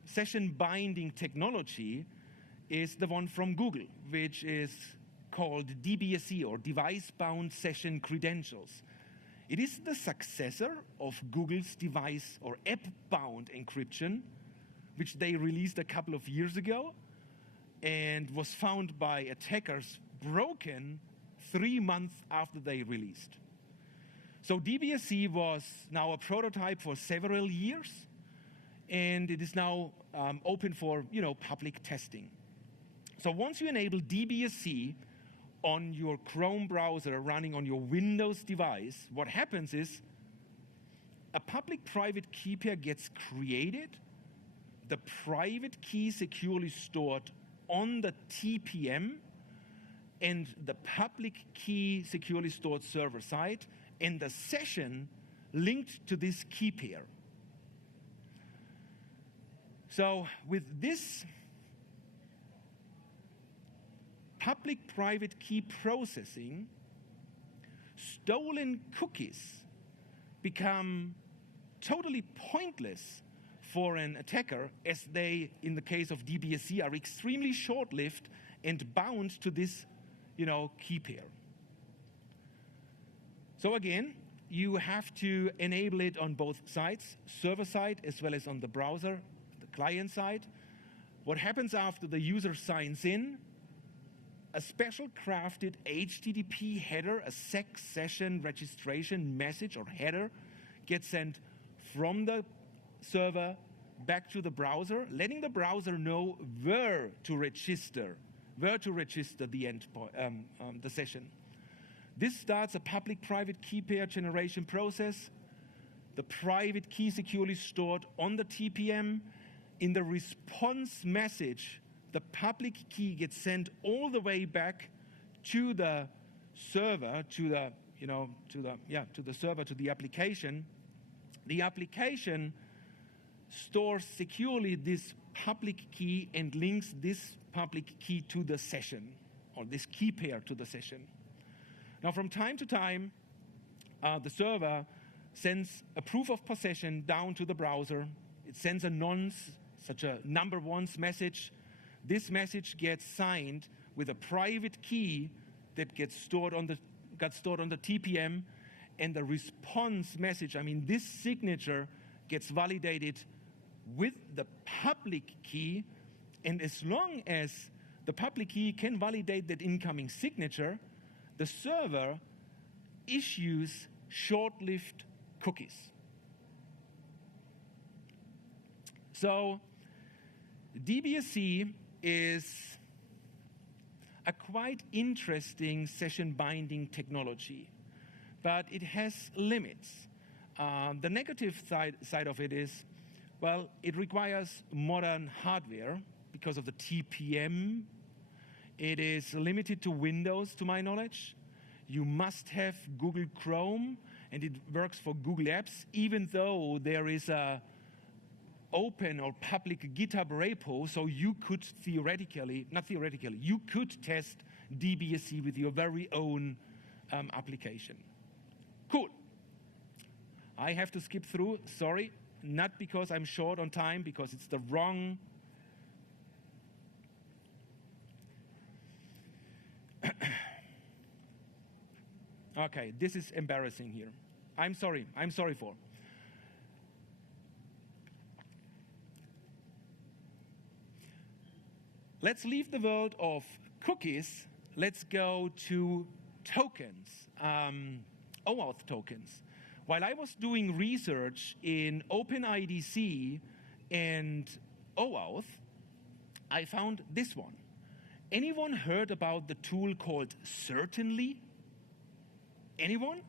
session binding technology is the one from Google, which is called DBSC, or Device-Bound Session Credentials. It is the successor of Google's device or app-bound encryption, which they released a couple of years ago and was found by attackers broken 3 months after they released. So DBSC was now a prototype for several years, and it is now open for public testing. So once you enable DBSC on your Chrome browser running on your Windows device, what happens is a public-private key pair gets created, the private key securely stored on the TPM, and the public key securely stored server side, and the session linked to this key pair. So with this public-private key processing, stolen cookies become totally pointless for an attacker, as they, in the case of DBSC, are extremely short-lived and bound to this, key pair. So again, you have to enable it on both sides, server side as well as on the browser, the client side. What happens after the user signs in? A special crafted HTTP header, a SEC session registration message or header, gets sent from the server back to the browser, letting the browser know where to register the the session. This starts a public-private key pair generation process. The private key securely stored on the TPM. In the response message, the public key gets sent all the way back to the server, to the application. The application stores securely this public key and links this public key to the session, or this key pair to the session. Now, from time to time, the server sends a proof of possession down to the browser. It sends a nonce, such a number ones message. This message gets signed with a private key that gets stored on the TPM, and the response message, this signature, gets validated with the public key, and as long as the public key can validate that incoming signature, the server issues short-lived cookies. So DBSC is a quite interesting session binding technology, but it has limits. The negative side of it is, well, it requires modern hardware because of the TPM. It is limited to Windows, to my knowledge. You must have Google Chrome, and it works for Google Apps, even though there is a open or public GitHub repo, so you could you could test DBSC with your very own application. Cool. I have to skip through, sorry, not because I'm short on time, because it's the wrong. Okay, this is embarrassing here. I'm sorry for. Let's leave the world of cookies. Let's go to tokens, OAuth tokens. While I was doing research in OpenIDC and OAuth, I found this one. Anyone heard about the tool called Certainly? Anyone?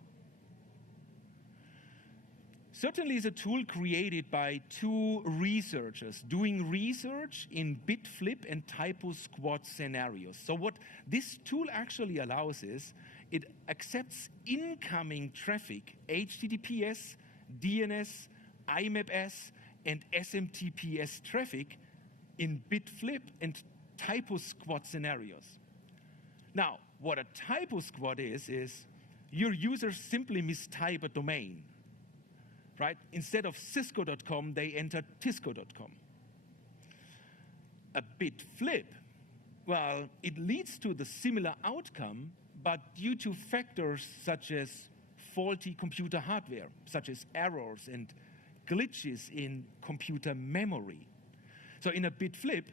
Certainly is a tool created by two researchers doing research in bitflip and typo squad scenarios. So what this tool actually allows is it accepts incoming traffic, HTTPS, DNS, IMAP-S, and SMTP-S traffic in bitflip and typo squad scenarios. Now, what a typo squad is your users simply mistype a domain. Right? Instead of cisco.com, they enter tisco.com. A bit flip, well, it leads to the similar outcome, but due to factors such as faulty computer hardware, such as errors and glitches in computer memory. So in a bit flip,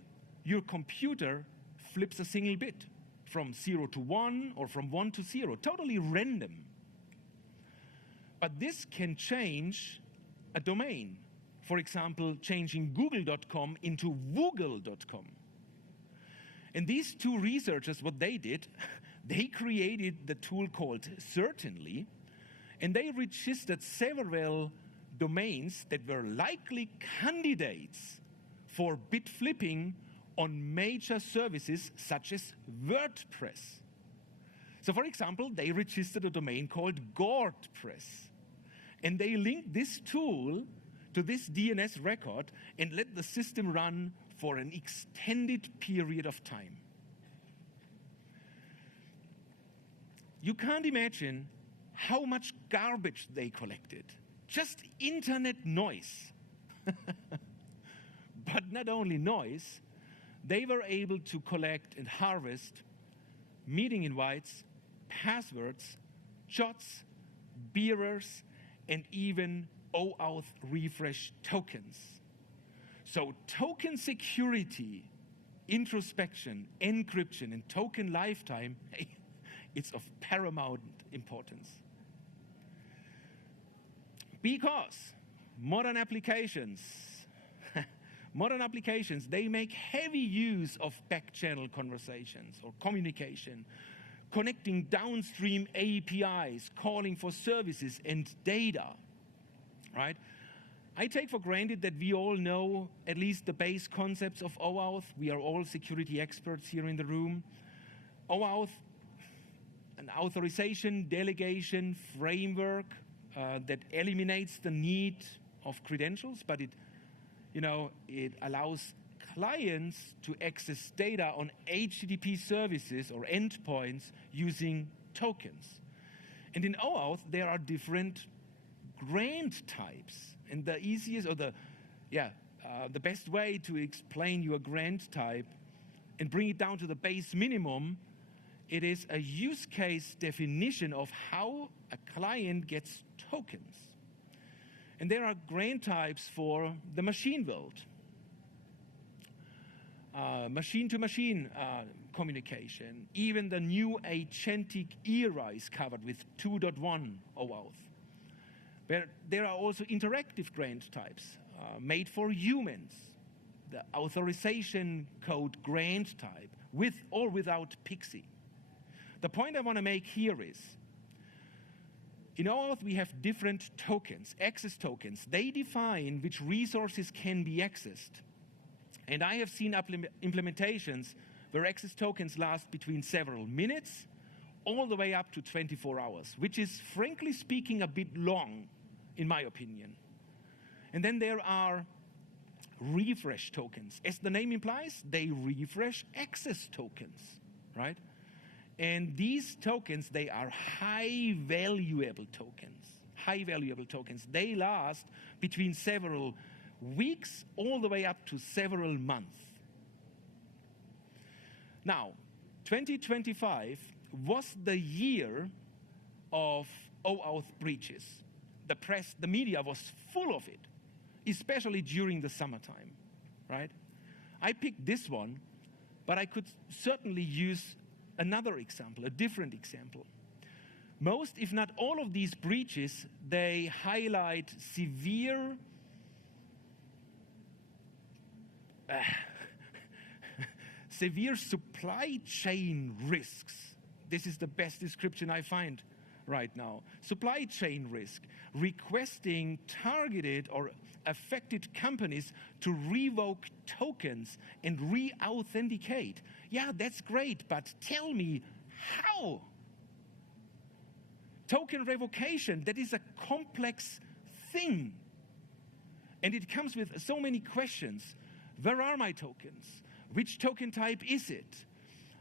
your computer flips a single bit from 0 to 1 or from 1 to 0, totally random. But this can change a domain. For example, changing google.com into woogle.com. And these two researchers, what they did, they created the tool called Certainly, and they registered several domains that were likely candidates for bit flipping on major services such as WordPress. So for example, they registered a domain called GordPress. And they linked this tool to this DNS record and let the system run for an extended period of time. You can't imagine how much garbage they collected. Just internet noise. But not only noise, they were able to collect and harvest meeting invites, passwords, shots, bearers, and even OAuth refresh tokens. So token security, introspection, encryption, and token lifetime, it's of paramount importance. Because modern applications, they make heavy use of back-channel conversations or communication, connecting downstream APIs, calling for services and data, right? I take for granted that we all know at least the base concepts of OAuth. We are all security experts here in the room. OAuth, an authorization delegation framework that eliminates the need of credentials, but it allows clients to access data on HTTP services or endpoints using tokens. And in OAuth, there are different grant types. And the easiest or the best way to explain your grant type and bring it down to the base minimum, it is a use case definition of how a client gets tokens. And there are grant types for the machine world. Machine-to-machine communication. Even the new agentic era is covered with 2.1 OAuth. There are also interactive grant types made for humans. The authorization code grant type, with or without PXE. The point I want to make here is, in OAuth we have different tokens, access tokens. They define which resources can be accessed. And I have seen implementations where access tokens last between several minutes all the way up to 24 hours, which is, frankly speaking, a bit long, in my opinion. And then there are refresh tokens. As the name implies, they refresh access tokens, right? And these tokens, they are high valuable tokens. High valuable tokens. They last between several weeks all the way up to several months. Now, 2025 was the year of OAuth breaches. The press, the media was full of it, especially during the summertime, right? I picked this one But I could certainly use another example, a different example. Most, if not all of these breaches, they highlight severe severe supply chain risks. This is the best description I find right now. Supply chain risk, requesting targeted or affected companies to revoke tokens and re-authenticate. Yeah, that's great, but tell me how? Token revocation, that is a complex thing. And it comes with so many questions. Where are my tokens? Which token type is it?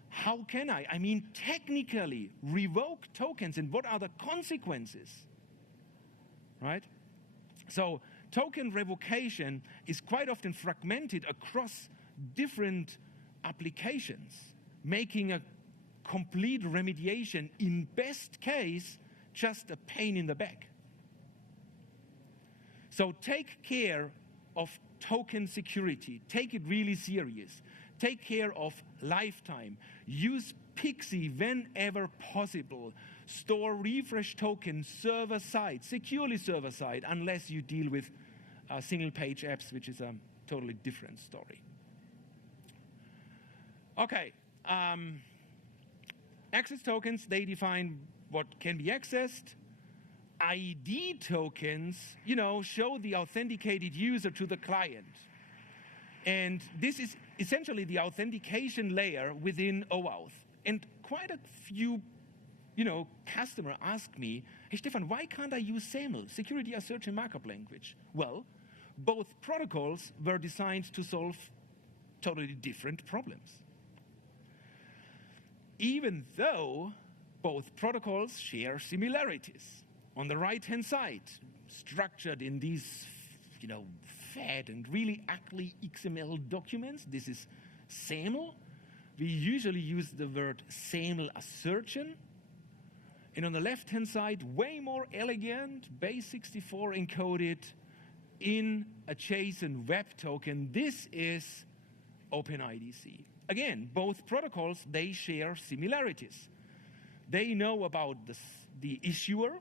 How can I mean, technically revoke tokens, and what are the consequences? Right? So token revocation is quite often fragmented across different applications, making a complete remediation, in best case, just a pain in the back. So take care of token security. Take it really serious. Take care of lifetime. Use PXE whenever possible. Store refresh tokens server-side, securely server-side, unless you deal with single-page apps, which is a totally different story. Okay. Access tokens, they define what can be accessed. ID tokens, show the authenticated user to the client. And this is essentially the authentication layer within OAuth. And quite a few, customers ask me, hey, Stefan, why can't I use SAML, Security Assertion Markup Language? Well, both protocols were designed to solve totally different problems. Even though both protocols share similarities. On the right-hand side, structured in these, fat and really ugly XML documents, this is SAML. We usually use the word SAML assertion. And on the left-hand side, way more elegant, base64 encoded in a JSON web token. This is OpenIDC. Again, both protocols, they share similarities. They know about the issuer,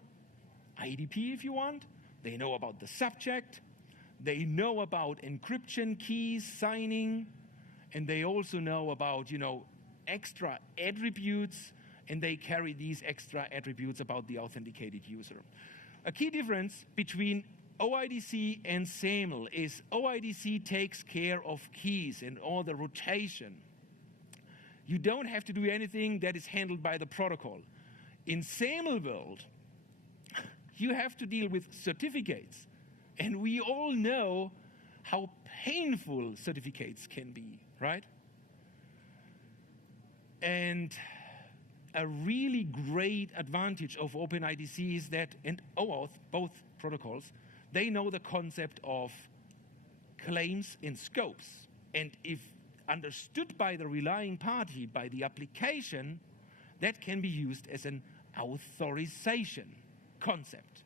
IDP if you want. They know about the subject. They know about encryption keys, signing. And they also know about, extra attributes. And they carry these extra attributes about the authenticated user. A key difference between OIDC and SAML is OIDC takes care of keys and all the rotation. You don't have to do anything that is handled by the protocol. In SAML world, you have to deal with certificates. And we all know how painful certificates can be, right? And a really great advantage of OpenIDC is that, and OAuth, both protocols, they know the concept of claims and scopes. And if understood by the relying party, by the application, that can be used as an authorization concept.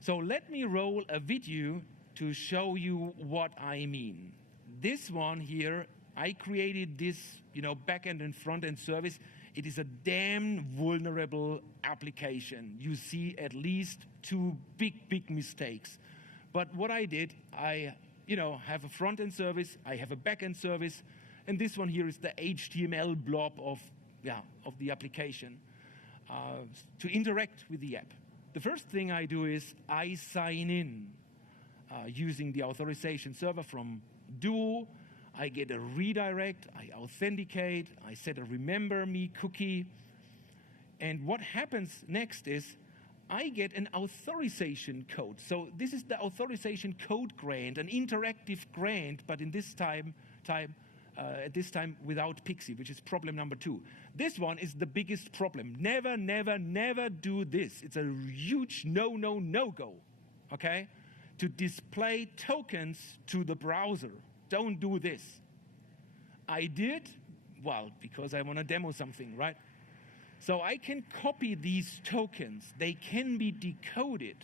So let me roll a video to show you what I mean. This one here, I created this, backend and front-end service. It is a damn vulnerable application. You see at least two big mistakes. But what I did, I have a front-end service, I have a back-end service, and this one here is the HTML blob of the application to interact with the app. The first thing I do is I sign in using the authorization server from Duo. I get a redirect, I authenticate, I set a remember me cookie. And what happens next is I get an authorization code. So this is the authorization code grant, an interactive grant, but in this time without PXE, which is problem number 2. This one is the biggest problem. Never, never, never do this. It's a huge no-go, okay? To display tokens to the browser. Don't do this. I did, well, because I want to demo something, right? So I can copy these tokens. They can be decoded.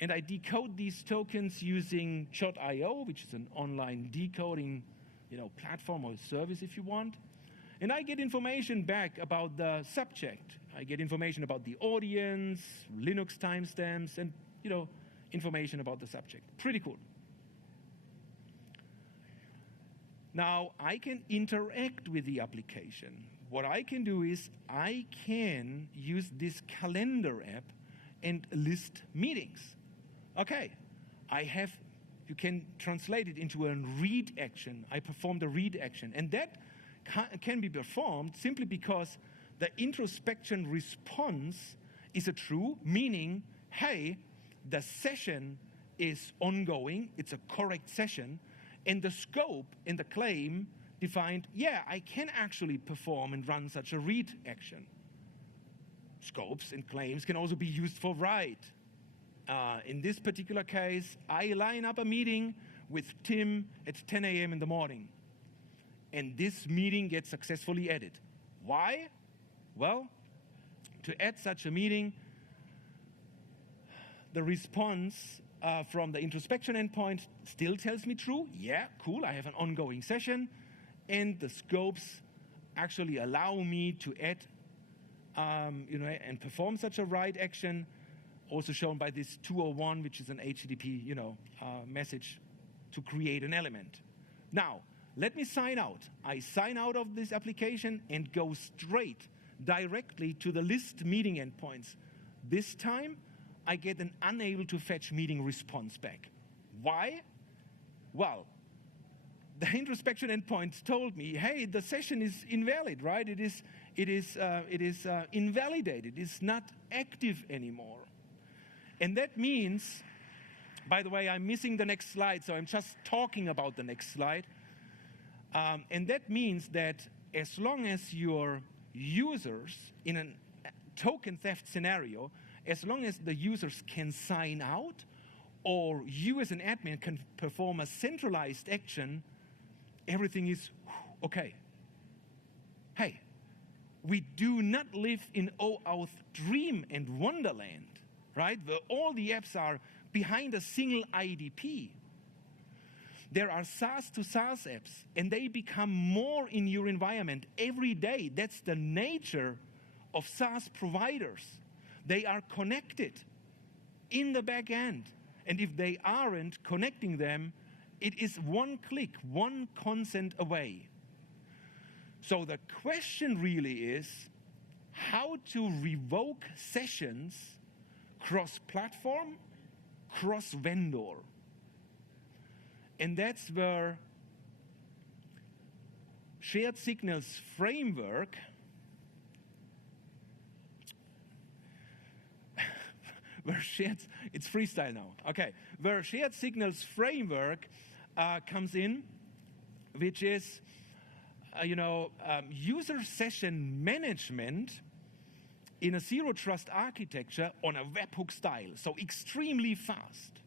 And I decode these tokens using Jot.io, which is an online decoding platform or service if you want. And I get information back about the subject. I get information about the audience, Linux timestamps, and information about the subject. Pretty cool. Now, I can interact with the application. What I can do is I can use this calendar app and list meetings. Okay, you can translate it into a read action. I performed a read action. And that can be performed simply because the introspection response is a true, meaning, hey, the session is ongoing, it's a correct session, and the scope in the claim defined, yeah, I can actually perform and run such a read action. Scopes and claims can also be used for write. In this particular case, I line up a meeting with Tim at 10 a.m. in the morning. And this meeting gets successfully added. Why? Well, to add such a meeting, the response from the introspection endpoint still tells me true. Yeah, cool, I have an ongoing session. And the scopes actually allow me to add and perform such a write action, also shown by this 201, which is an HTTP message to create an element. Now, let me sign out. I sign out of this application and go directly to the list meeting endpoints. This time, I get an unable to fetch meeting response back. Why? Well, the introspection endpoint told me, hey, the session is invalid, right? It is invalidated. It's not active anymore. And that means, by the way, I'm missing the next slide, so I'm just talking about the next slide. And that means that as long as your users in a token theft scenario, as long as the users can sign out or you as an admin can perform a centralized action, everything is okay. Hey, we do not live in OAuth dream and wonderland, right? Where all the apps are behind a single IDP. There are SaaS to SaaS apps, and they become more in your environment every day. That's the nature of SaaS providers. They are connected in the back end. And if they aren't connecting them, it is one click, one consent away. So the question really is how to revoke sessions cross-platform, cross-vendor. And that's where shared signals framework it's freestyle now. Okay, where shared signals framework comes in, which is, user session management in a zero trust architecture on a webhook style, so extremely fast.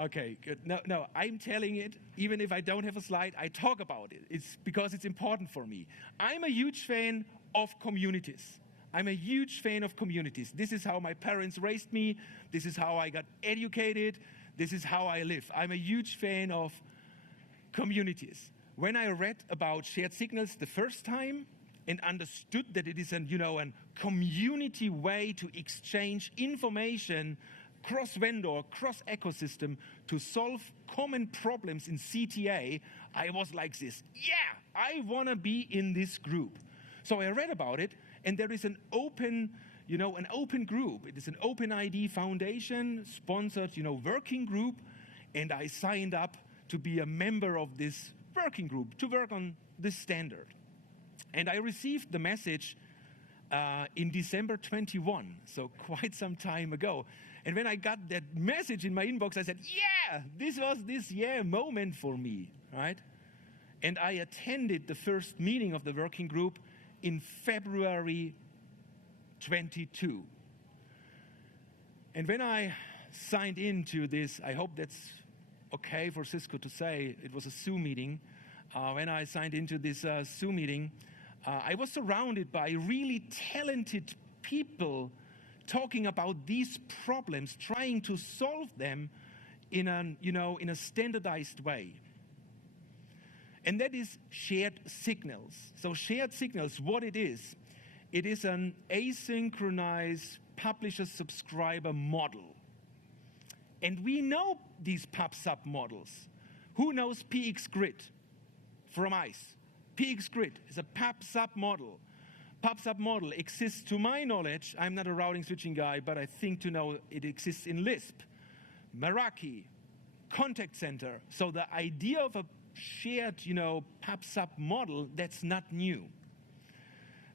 Okay, good. No, I'm telling it, even if I don't have a slide, I talk about it. It's because it's important for me. I'm a huge fan of communities. I'm a huge fan of communities. This is how my parents raised me. This is how I got educated. This is how I live. I'm a huge fan of communities. When I read about shared signals the first time and understood that it is a community way to exchange information cross-vendor, cross-ecosystem to solve common problems in CTA, I was like this, yeah, I want to be in this group. So I read about it, and there is an open group. It is an OpenID Foundation sponsored, working group, and I signed up to be a member of this working group to work on this standard. And I received the message in December 21, so quite some time ago. And when I got that message in my inbox, I said, yeah, this was this moment for me, right? And I attended the first meeting of the working group in February 22. And when I signed into this, I hope that's okay for Cisco to say, it was a Zoom meeting. When I signed into this Zoom meeting, I was surrounded by really talented people talking about these problems, trying to solve them in a standardized way. And that is shared signals. So shared signals, what it is an asynchronous publisher-subscriber model. And we know these pub-sub models. Who knows PX Grid from ICE? PX Grid is a pub-sub model. Pub-sub model exists, to my knowledge, I'm not a routing switching guy, but I think to know it exists in Lisp, Meraki, Contact Center. So the idea of a shared, pub-sub model, that's not new.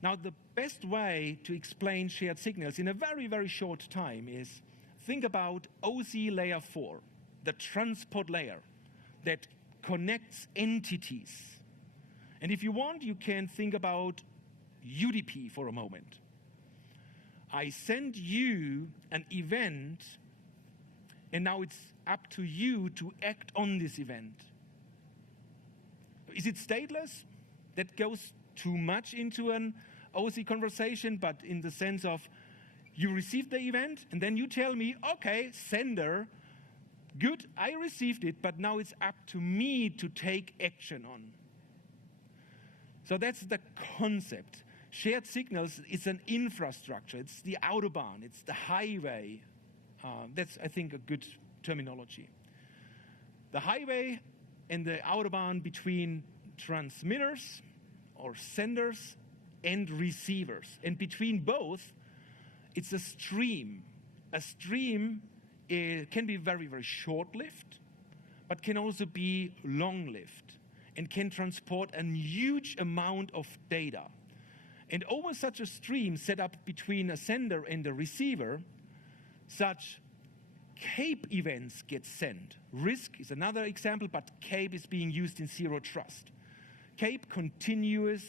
Now, the best way to explain shared signals in a very, very short time is think about OC layer 4, the transport layer that connects entities. And if you want, you can think about UDP for a moment. I send you an event, and now it's up to you to act on this event. Is it stateless? That goes too much into an OC conversation, but in the sense of you receive the event, and then you tell me, okay, sender, good, I received it, but now it's up to me to take action on. So that's the concept. Shared signals is an infrastructure. It's the Autobahn. It's the highway. That's, I think, a good terminology. The highway and the Autobahn between transmitters or senders and receivers. And between both, it's a stream. A stream can be very, very short-lived, but can also be long-lived and can transport a huge amount of data. And over such a stream set up between a sender and a receiver, such CAPE events get sent. RISC is another example, but CAPE is being used in Zero Trust. CAPE, Continuous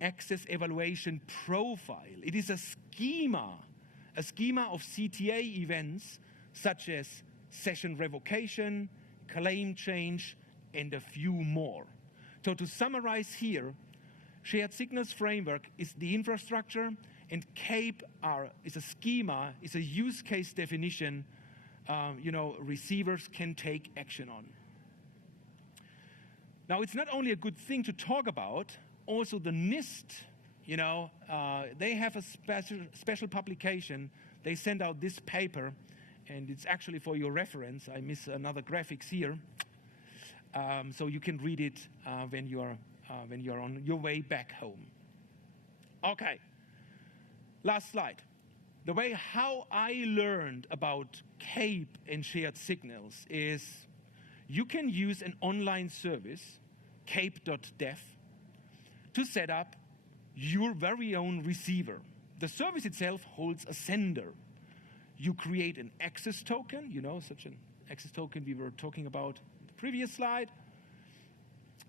Access Evaluation Profile. It is a schema of CTA events such as session revocation, claim change, and a few more. So to summarize here, Shared Signals Framework is the infrastructure, and CAPE is a schema, is a use case definition receivers can take action on. Now, it's not only a good thing to talk about, also the NIST, they have a special publication. They send out this paper, and it's actually for your reference. I miss another graphics here. So you can read it when you're on your way back home. Okay, last slide. The way how I learned about CAPE and shared signals is you can use an online service, cape.dev, to set up your very own receiver. The service itself holds a sender. You create an access token, such an access token we were talking about in the previous slide.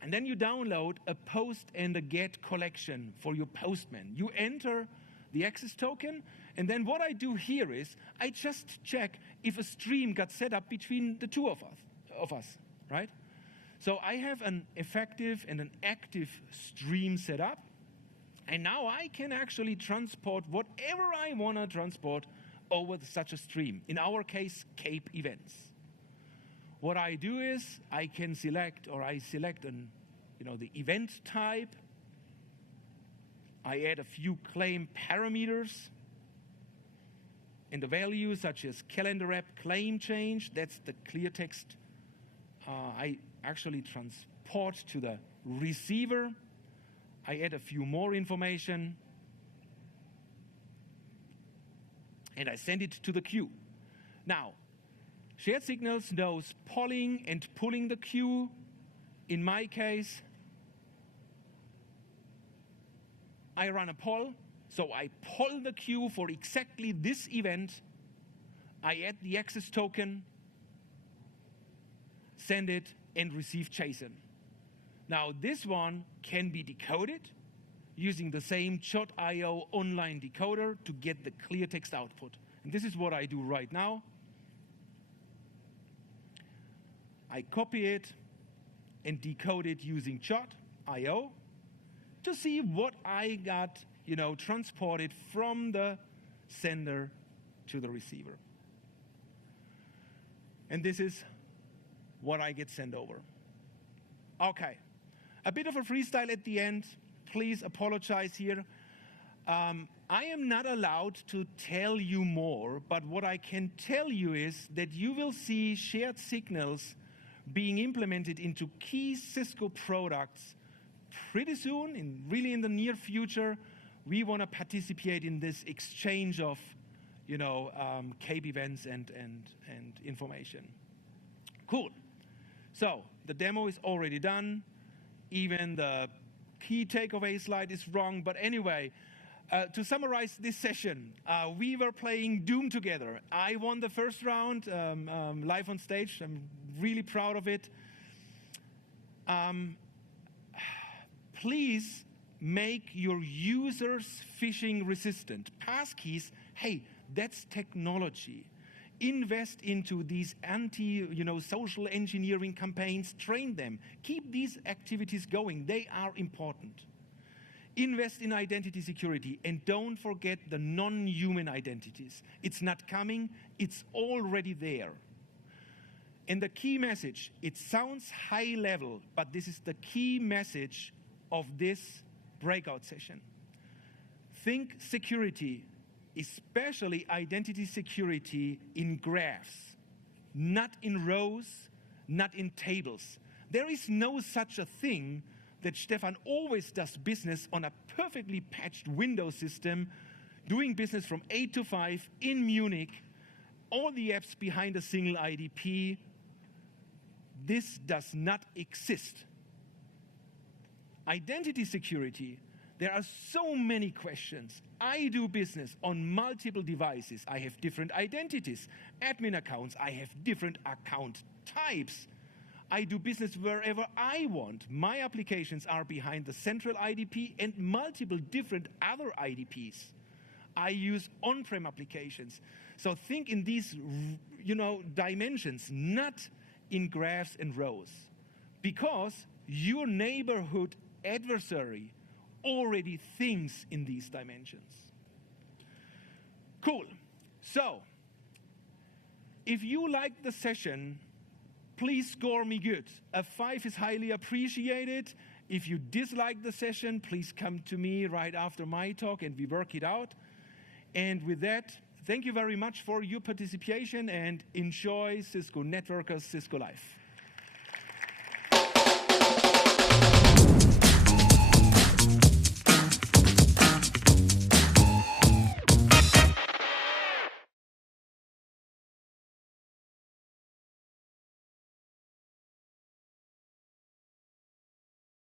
And then you download a post and a get collection for your postman. You enter the access token, and then what I do here is I just check if a stream got set up between the two of us, right? So I have an effective and an active stream set up, and now I can actually transport whatever I want to transport over such a stream. In our case, CAPE events. What I do is I select the event type. I add a few claim parameters and the values such as calendar app claim change. That's the clear text I actually transport to the receiver. I add a few more information and I send it to the queue. Now, Shared Signals knows polling and pulling the queue. In my case, I run a poll, so I poll the queue for exactly this event. I add the access token, send it, and receive JSON. Now, this one can be decoded using the same .io online decoder to get the clear text output. And this is what I do right now. I copy it and decode it using .io to see what I got, transported from the sender to the receiver. And this is what I get sent over. Okay, a bit of a freestyle at the end. Please apologize here. I am not allowed to tell you more, but what I can tell you is that you will see shared signals being implemented into key Cisco products pretty soon, really in the near future. We want to participate in this exchange of, CAPE events and information. Cool. So the demo is already done. Even the key takeaway slide is wrong. But anyway, to summarize this session, we were playing Doom together. I won the first round live on stage. I'm really proud of it. Please make your users phishing resistant. Passkeys, hey, that's technology. Invest into these social engineering campaigns, train them. Keep these activities going, they are important. Invest in identity security, and don't forget the non-human identities. It's not coming, it's already there. And the key message, it sounds high level, but this is the key message of this breakout session. Think security, especially identity security, in graphs, not in rows, not in tables. There is no such a thing that Stefan always does business on a perfectly patched Windows system, doing business from 8 to 5 in Munich, all the apps behind a single IDP. This does not exist. Identity security, there are so many questions. I do business on multiple devices. I have different identities, admin accounts. I have different account types. I do business wherever I want. My applications are behind the central IDP and multiple different other IDPs. I use on-prem applications. So think in these, dimensions, not in graphs and rows, because your neighborhood adversary already thinks in these dimensions. Cool. So, if you liked the session, please score me good. A 5 is highly appreciated. If you dislike the session, please come to me right after my talk and we work it out. And with that, thank you very much for your participation and enjoy Cisco Networkers, Cisco Life.